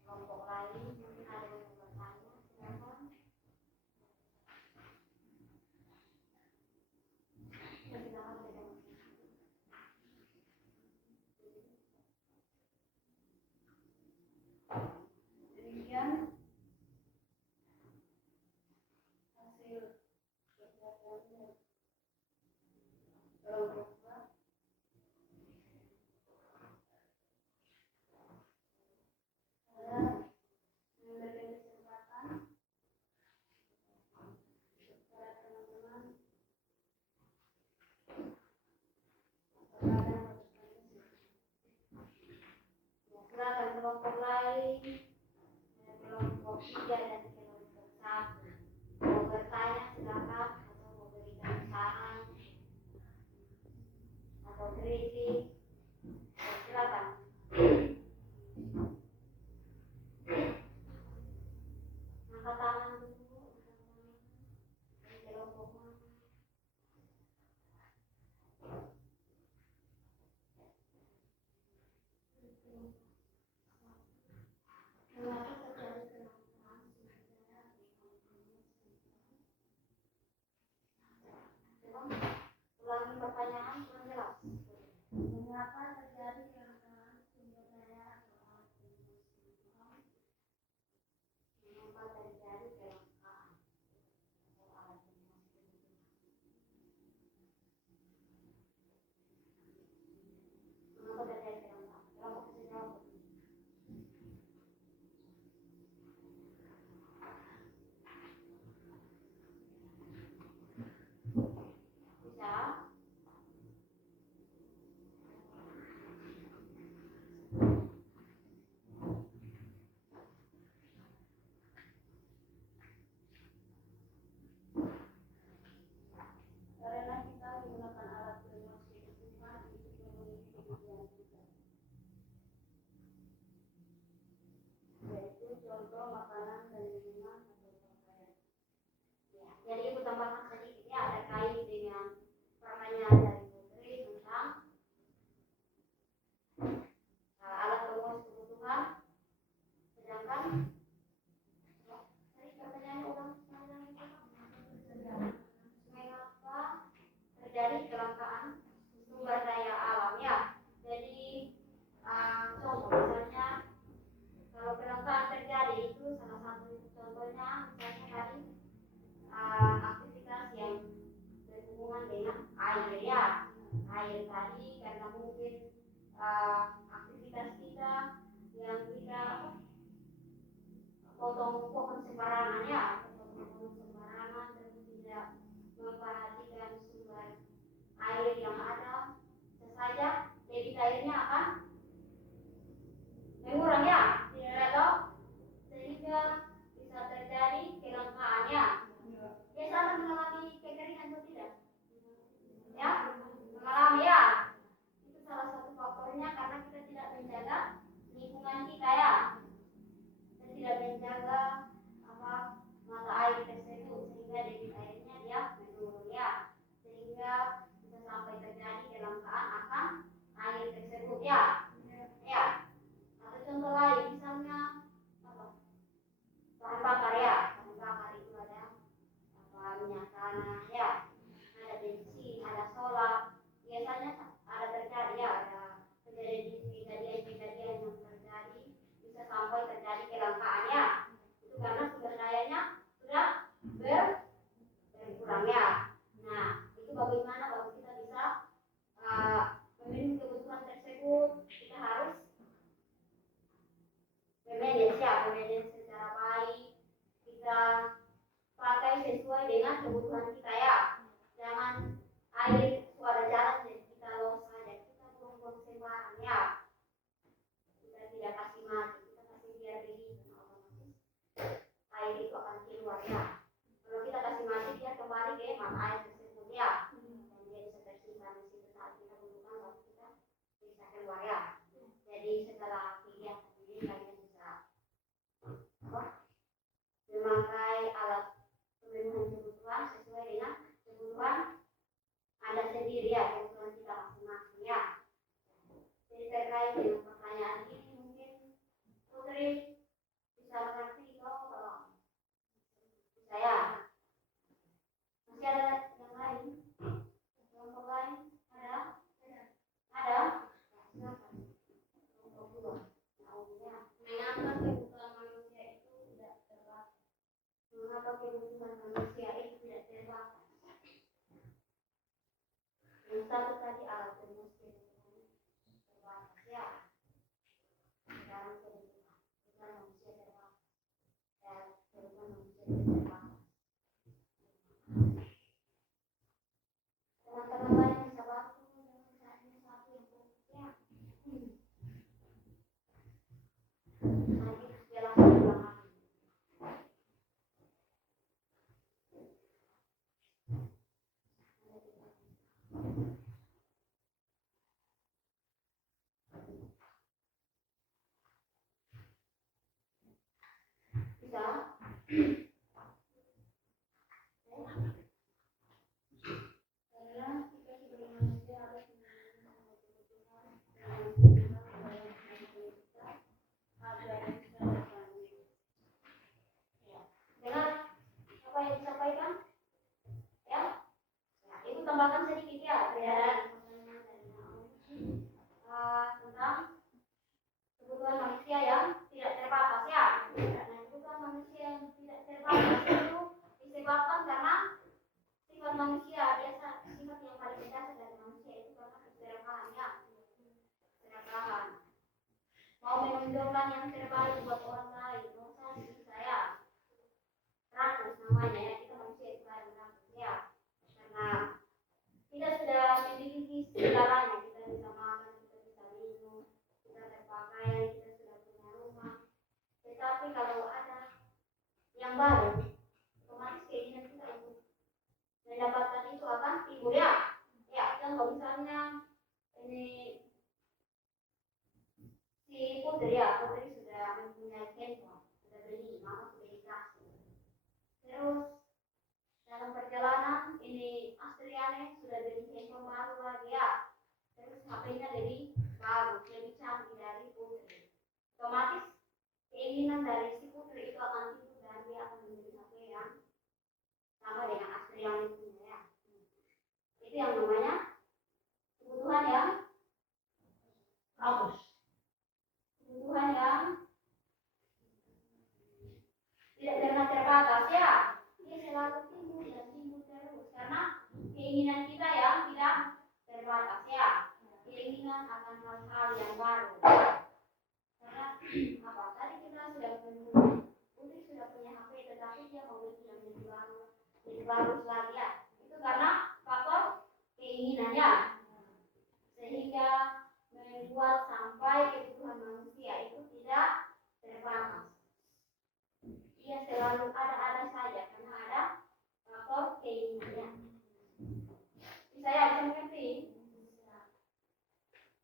Kelompok lain mungkin ada yang bertanya, silakan. Demikian hasil kegiatan kelompok 2. Silakan kelompok lain, kelompok 3 dan kelompok 1. Mau bertanya silakan atau mau berikan saran atau kritik, silakan. Angkat tangan dulu. Kelompok mana? Mengapa terjadi kelangkaan sumber daya di kampungnya? Ulangi pertanyaan kurang jelas. Mengapa terjadi kelangkaan sumber daya atau alat produksi? Mengapa terjadi kelangkaan atau alat produksi? Mengapa terjadi kelangkaan? Kelompok sejauh bisa. Karena kita menggunakan alat produksi kebutuhan untuk memenuhi kebutuhan kita, yaitu contoh makanan dan minuman atau pakaian. Ya, jadi aku tambahkan sedikit ya, ada kait dengan pertanyaan dari Putri tentang alat produksi kebutuhan, sedangkan tadi pertanyaan ulang mengapa terjadi kelangkaan sumber daya alam ya. Jadi contoh misalnya kalau kelangkaan terjadi itu salah satu contohnya misalnya tadi aktivitas yang berhubungan dengan air ya. Air tadi karena mungkin aktivitas kita yang kita potong pohon sembarangan ya, potong pohon sembarangan dan tidak memperhatikan sumber air yang ada, saja debit airnya akan mengurang ya, tidak tahu, sehingga bisa terjadi kelangkaan ya. Biasa mengalami kekeringan atau tidak? Ya, mengalami ya. Itu salah satu faktornya karena kita tidak menjaga lingkungan kita ya, dan tidak menjaga mata air tersebut sehingga debit airnya dia Tambahkan sedikit ya. Tentang kebutuhan manusia yang tidak terbatas ya. Nah, kebutuhan manusia yang tidak terbatas itu disebabkan karena sifat manusia biasa, sifat yang paling mendasar dari manusia itu karena keserakahan ya. Keserakahan. Mau menunjukkan yang terbaik buat orang lain, mau diri saya. Rakus namanya ya, kita manusia itu paling rakus ya. Karena kita sudah memiliki segalanya, kita bisa makan, kita bisa minum, kita berpakaian, kita sudah punya rumah. Tetapi kalau ada yang baru, otomatis keinginan kita untuk mendapatkan itu akan timbul ya. Ya, contoh misalnya ini si Putri ya, Putri sudah mempunyai handphone, sudah beli, mama sudah dikasih. Terus dalam perjalanan ini Astriane sudah beli handphone baru lagi ya. Terus HP-nya lebih bagus, lebih canggih dari Putri. Otomatis keinginan dari si Putri itu akan timbul dan dia akan membeli HP yang sama dengan Astriane punya ya. Itu yang namanya kebutuhan yang bagus. Kebutuhan yang tidak pernah terbatas ya. Dia selalu timbul dan timbul terus karena keinginan kita yang tidak terbatas ya. Keinginan akan hal-hal yang baru. Karena apa? Tadi kita sudah Putri sudah punya HP, tetapi dia mau yang lebih baru, lebih bagus lagi ya. Itu karena faktor keinginannya, sehingga membuat sampai kebutuhan manusia itu tidak terbatas. Dia selalu ada saja karena ada faktor keinginannya. Bisa ya, bisa mengerti?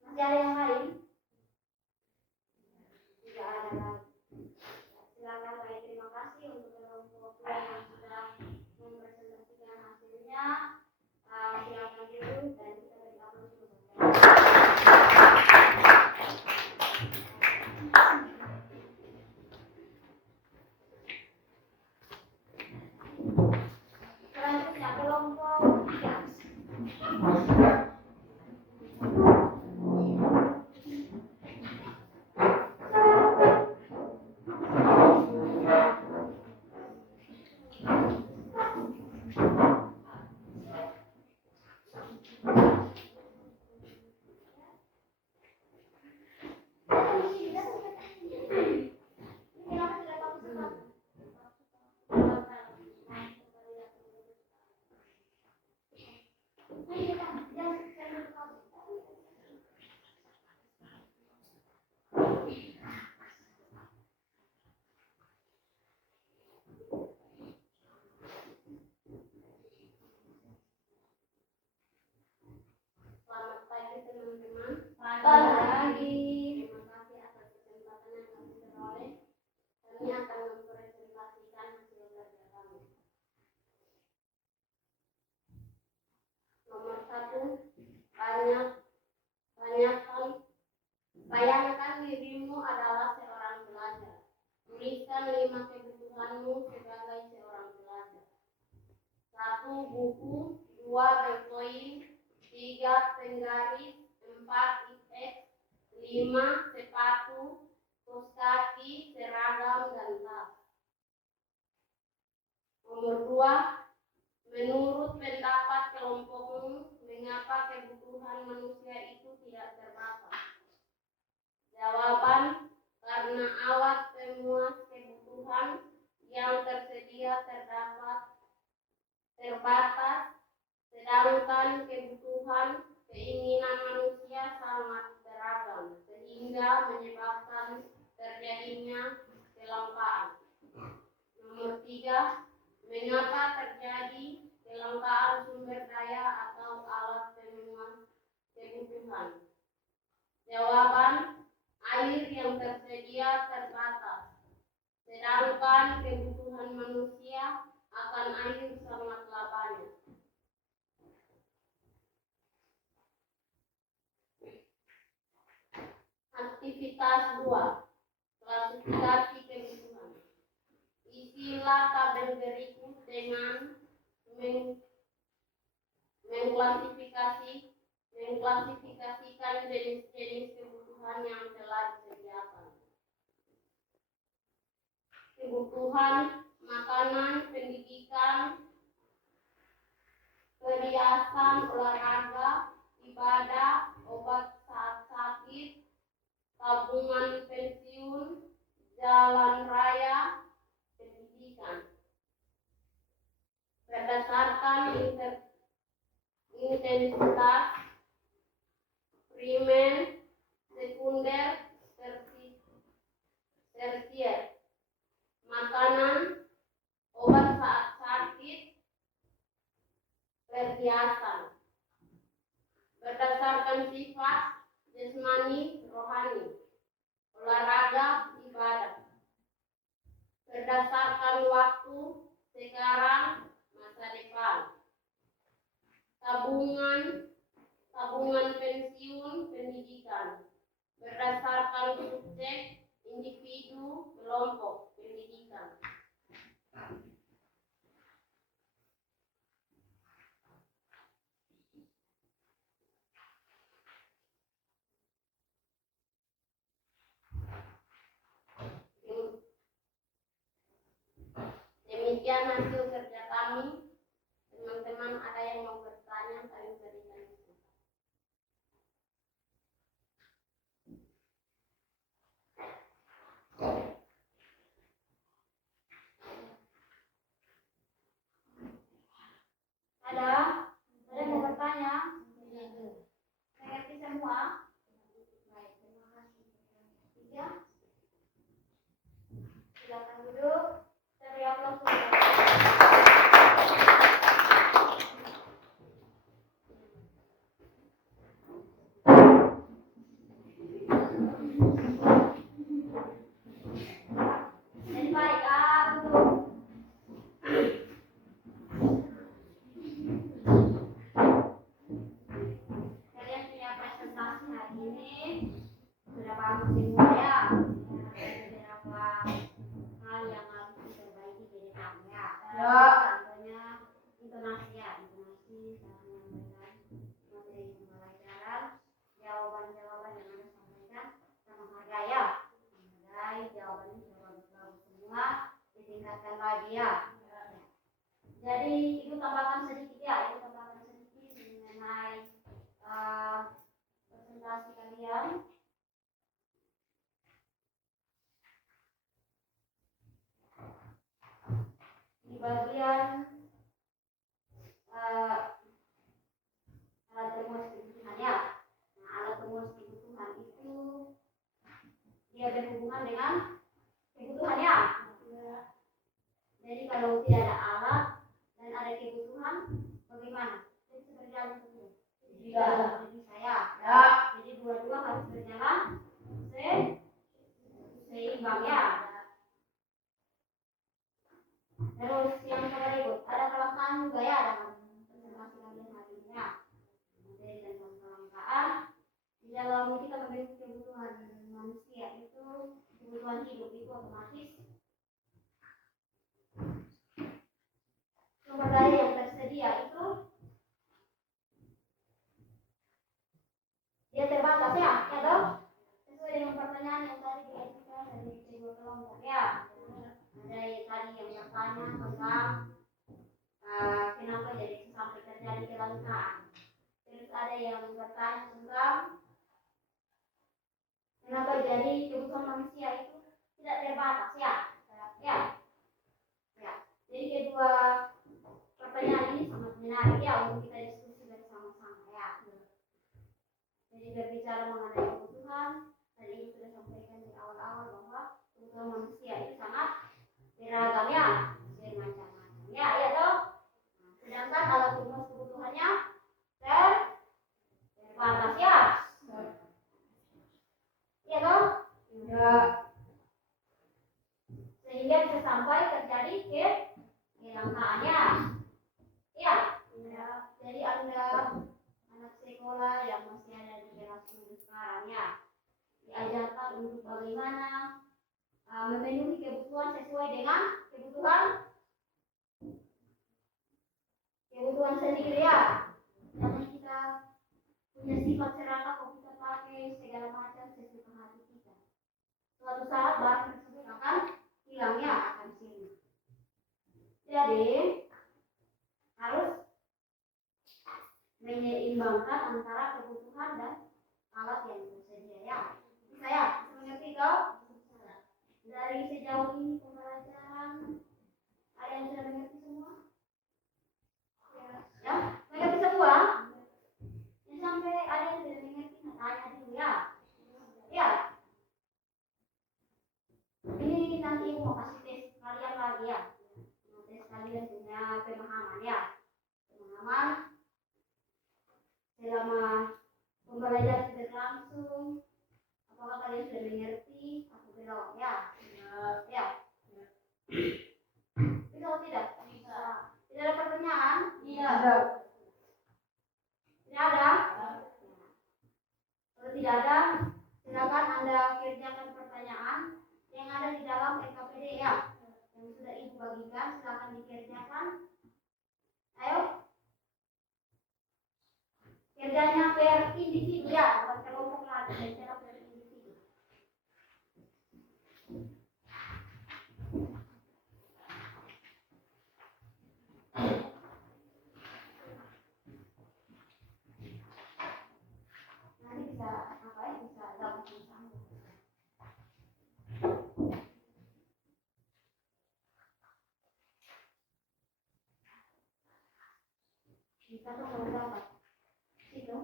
Masih ada yang lain? Tidak ada lagi. Silakan saya terima kasih untuk kelompok yang sudah mempresentasikan hasilnya. Silakan dulu dan kita berikan dulu. Selanjutnya kelompok 3. Selamat pagi teman-teman. Pagi. Terima kasih atas kesempatan yang kami peroleh. Kami akan mempresentasikan hasil kerja kami. Nomor 1, bayangkan dirimu adalah seorang pelajar. Tuliskan 5 kebutuhanmu sebagai seorang pelajar. 1. Buku. 2. Berkoin. 3. Penggaris. 4. Ipek. 5. Sepatu, kaos kaki, seragam, dan tas. Nomor 2. Menurut pendapat kelompokmu, mengapa kebutuhan manusia itu tidak terbatas? Jawaban: karena alat pemuas kebutuhan yang tersedia terbatas, sedangkan kebutuhan keinginan manusia sangat beragam, sehingga menyebabkan terjadinya kelangkaan. Nomor 3. Mengapa terjadi kelangkaan sumber daya atau alat pemenuhan kebutuhan? Jawaban: air yang tersedia terbatas, sedangkan kebutuhan dan air selama-lamanya. Aktivitas 2. Klasifikasi kebutuhan. Isilah tabel berikut dengan mengklasifikasikan jenis-jenis kebutuhan yang telah disediakan. Kebutuhan makanan, pendidikan, perhiasan, olahraga, ibadah, obat saat sakit, tabungan pensiun, jalan raya, pendidikan. Berdasarkan intensitas primer, sekunder, tersier. Makanan, obat saat sakit, perhiasan. Berdasarkan sifat jasmani, rohani, olahraga, ibadah. Berdasarkan waktu, sekarang, masa depan. Tabungan pensiun, pendidikan. Berdasarkan subjek, individu, kelompok, pendidikan. Demikian hasil kerja kami. Teman-teman ada yang mau bertanya, kami berikan kesempatan. Ada yang mau bertanya? Mengerti semua? Baik, terima kasih. 3. Silakan duduk. Teriak langsung. Jadi baik, duduk. Kalian punya presentasi hari ini. Sudah bagus semua ya. Beberapa hal yang harus diperbaiki dari kamu ya. Contohnya intonasi ya, intonasi saat menyampaikan materi pembelajaran, jawaban-jawaban yang Anda sampaikan sama harga ya. Menghargai jawabannya sudah bagus-bagus semua, ditingkatkan lagi ya. Jadi itu tambahkan sedikit ya, mengenai presentasi kalian. Di bagian alat rumus kebutuhan ya. Nah, alat rumus kebutuhan itu dia berhubungan dengan kebutuhan ya. Jadi kalau tidak ada alat dan ada kebutuhan, bagaimana? Jadi berjalan terus. Jadi saya. Ya. Jadi dua-dua harus berjalan seimbang ya. Terus yang berikut ada kelangkaan juga ya dalam presentasi kalian hari ini ya. Materi dan kelangkaan di dalam kita memiliki kebutuhan manusia itu kebutuhan hidup itu otomatis sumber daya yang tersedia itu dia terbatas ya, ya toh? Sesuai dengan pertanyaan yang tadi diajukan dari kedua kelompok ya. Ada tadi yang bertanya tentang kenapa jadi sampai terjadi kelangkaan. Terus ada yang bertanya tentang kenapa jadi kebutuhan manusia itu tidak terbatas ya. Ya. Jadi kedua pertanyaan ini sangat menarik ya untuk kita diskusi bersama-sama ya. Jadi berbicara mengenai kebutuhan, tadi ini sudah sampaikan di awal-awal bahwa kebutuhan manusia itu sangat beragam ya, bermacam-macam ya, ya toh. Nah, sedangkan alat rumus kebutuhannya terbatas ya, ya toh. Ya. Sehingga bisa sampai terjadi kelangkaannya. Anda anak sekolah yang masih ada di kelas 10 sekarang ya, diajarkan untuk bagaimana memenuhi kebutuhan sesuai dengan kebutuhan sendiri ya. Jangan kita punya sifat serakah kalau kita pakai segala macam sesuka hati kita. Suatu saat barang tersebut akan hilang ya, akan sirna. Jadi harus menyeimbangkan antara kebutuhan dan alat yang tersedia ya. Saya mengerti kau? Dari sejauh ini pembelajaran ada yang sudah mengerti semua? Ya, mengerti semua? Yang sampai ada yang tidak mengerti, tanya dulu ya. Ya. Ini nanti mau kasih tes kalian lagi ya. Tes kalian punya pemahaman ya. Pemahaman selama pembelajaran tidak langsung, apakah kalian sudah mengerti atau belum ya? Ya. Bisa atau tidak? Bisa. Tidak ada pertanyaan? Iya. Tidak ada? Kalau tidak ada, silakan Anda kerjakan pertanyaan yang ada di dalam SKPD ya. Yang sudah Ibu bagikan, silakan dikerjakan. Ayo. Kerjanya per individu ya, bukan kelompok lagi, secara per individu. Nanti bisa apa ya? Bisa dapat bersama. Kita tuh kalau dapat itu.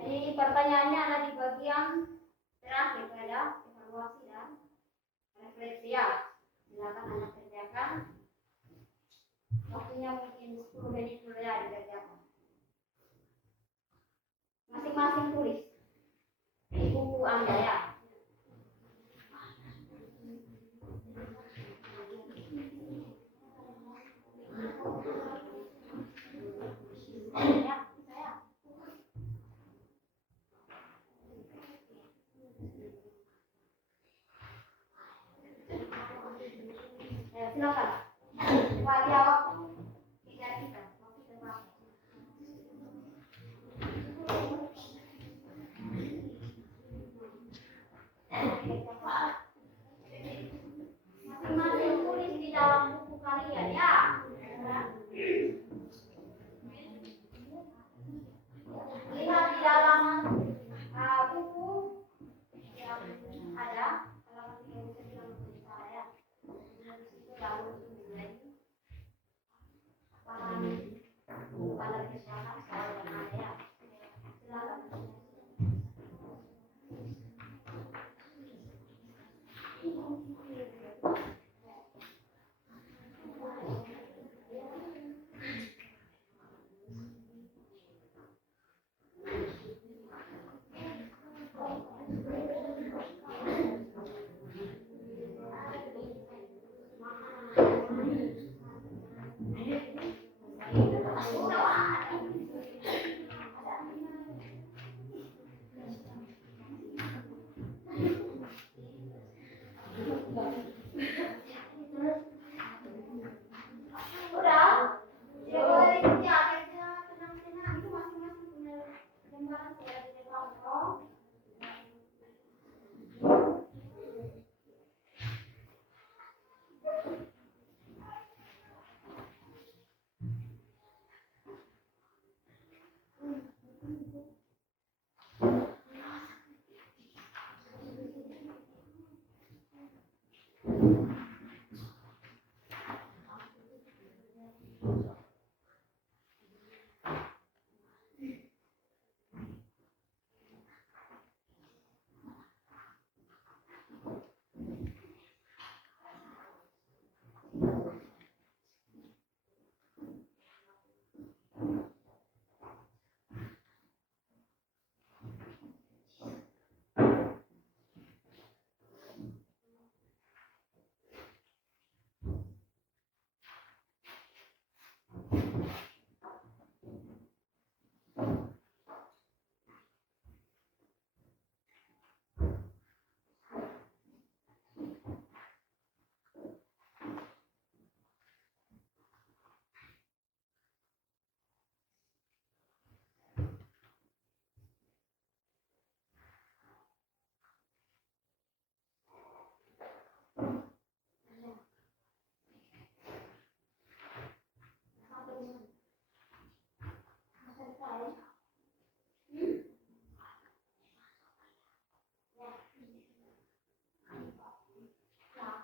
Jadi pertanyaannya ada di bagian terakhir, ada evaluasi dan refleksi ya. Silakan Anda kerjakan. Waktunya mungkin 10 menit dulu ya dikerjakan. Masing-masing tulis di buku Anda ya. Silakan. Pak jawab tiga kita. Masing-masing tulis di dalam buku kalian ya. Lihat di dalam buku yang ada halaman 39 saya. Itu lalu menjadi bahan pada misalkan soal yang ada ya. Silakan. Udah? Ya boleh ya, kerja tenang-tenang itu masing-masing punya lembaran saya di depan kok.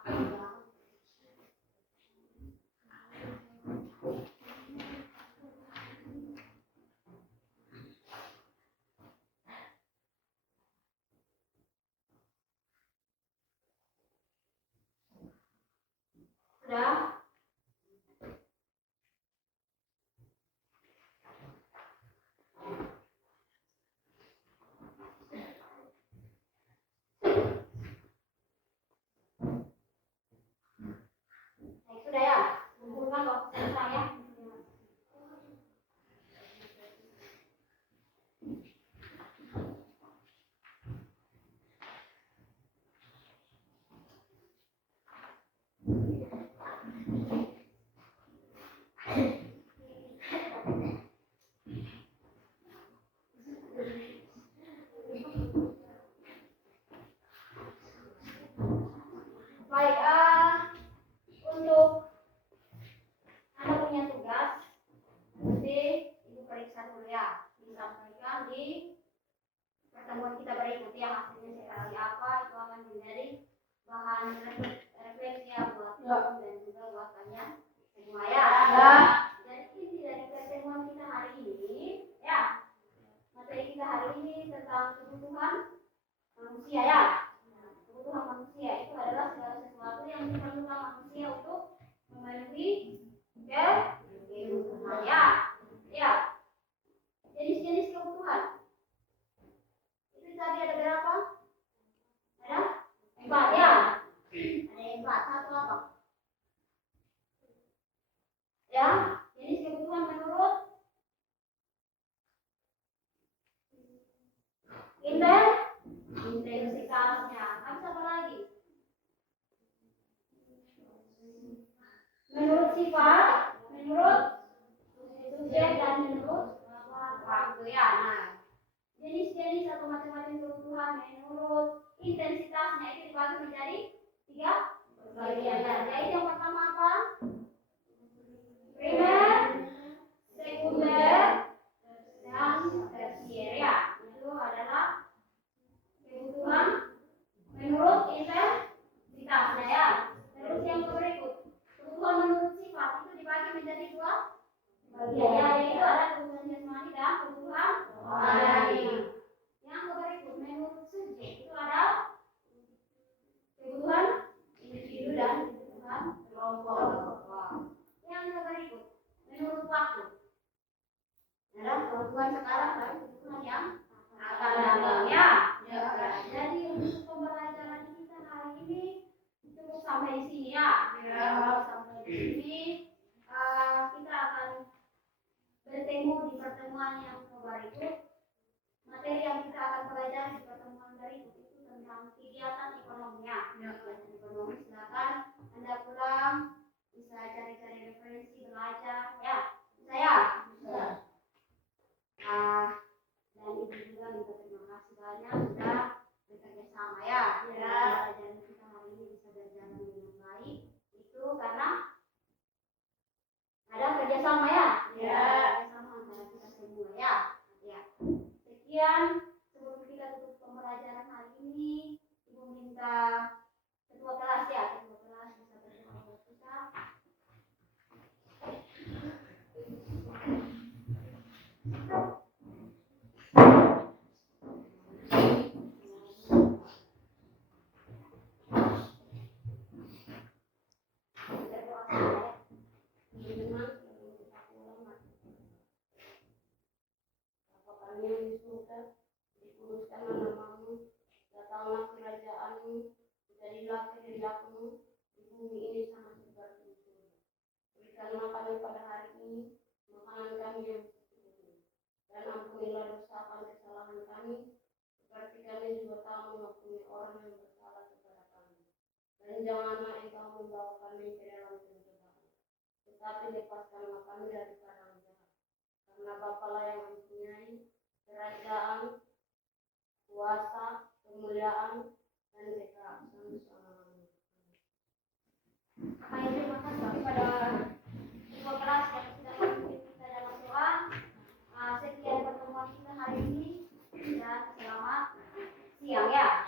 Sudah? Sudah ya? Kumpulkan waktu selesai ya. Baik, untuk Anda punya tugas, nanti Ibu periksa dulu ya. Disampaikan di pertemuan kita berikut yang hasilnya seperti apa, itu akan menjadi bahan refleksi ya buat dan juga buat kalian semua ya. Dan inti dari pertemuan kita hari ini ya, materi kita hari ini tentang kebutuhan manusia ya. Kebutuhan manusia itu adalah segala sesuatu yang diperlukan manusia untuk memenuhi kebutuhan ya. Ya. Jenis-jenis kebutuhan. Itu tadi ada berapa? Ada 4 ya. Ada 4. Satu apa? Ya, jenis kebutuhan menurut intensitasnya. Habis apa lagi? Menurut sifat, menurut subjek dan menurut waktu ya. Nah, jenis-jenis atau macam-macam kebutuhan menurut intensitasnya itu dibagi menjadi 3 bagian. Yaitu yang pertama apa? Primer, sekunder, dan tersier ya. Itu adalah kebutuhan menurut intensitasnya ya. Terus yang berikut, kebutuhan menurut sifat itu dibagi menjadi 2 bagian ya, yaitu ada kebutuhan jasmani dan kebutuhan rohani. Yang berikut menurut subjek itu ada kebutuhan individu dan kebutuhan kelompok. Yang berikut menurut waktu ada kebutuhan sekarang dan kebutuhan yang akan datang ya. Jadi untuk pembelajaran kita hari ini cukup sampai di sini ya. Sampai di sini kita akan bertemu di pertemuan yang berikut. Materi yang kita akan pelajari di pertemuan berikut itu tentang kegiatan ekonominya. Ekonomi silakan Anda pulang bisa cari-cari referensi belajar ya. Saya. Dan Ibu juga minta terima kasih banyak sudah bekerja sama ya. Pelajaran kita hari ini bisa berjalan dengan baik itu karena ada kerjasama ya. Kerjasama antara kita semua ya. Sekian sebelum kita tutup pembelajaran hari ini, Ibu minta ketua kelas ya, ketua kelas bisa berdoa buat kita. Yang di surga, dikuduskanlah namamu, datanglah kerajaanmu, jadilah kehendakmu di bumi ini sama seperti di surga. Berikanlah kami pada hari ini makanan kami yang secukupnya, dan ampunilah dosa kesalahan kami, seperti kami juga telah mengampuni orang yang bersalah kepada kami. Dan janganlah engkau membawa kami ke dalam pencobaan, tetapi lepaskanlah kami dari perang jahat, karena Bapalah yang mempunyai kerajaan, kuasa, kemuliaan, dan kekayaan selama-lamanya. Baik, terima kasih kepada ketua kelas yang sudah memimpin kita dalam doa. Sekian pertemuan kita hari ini dan selamat siang ya.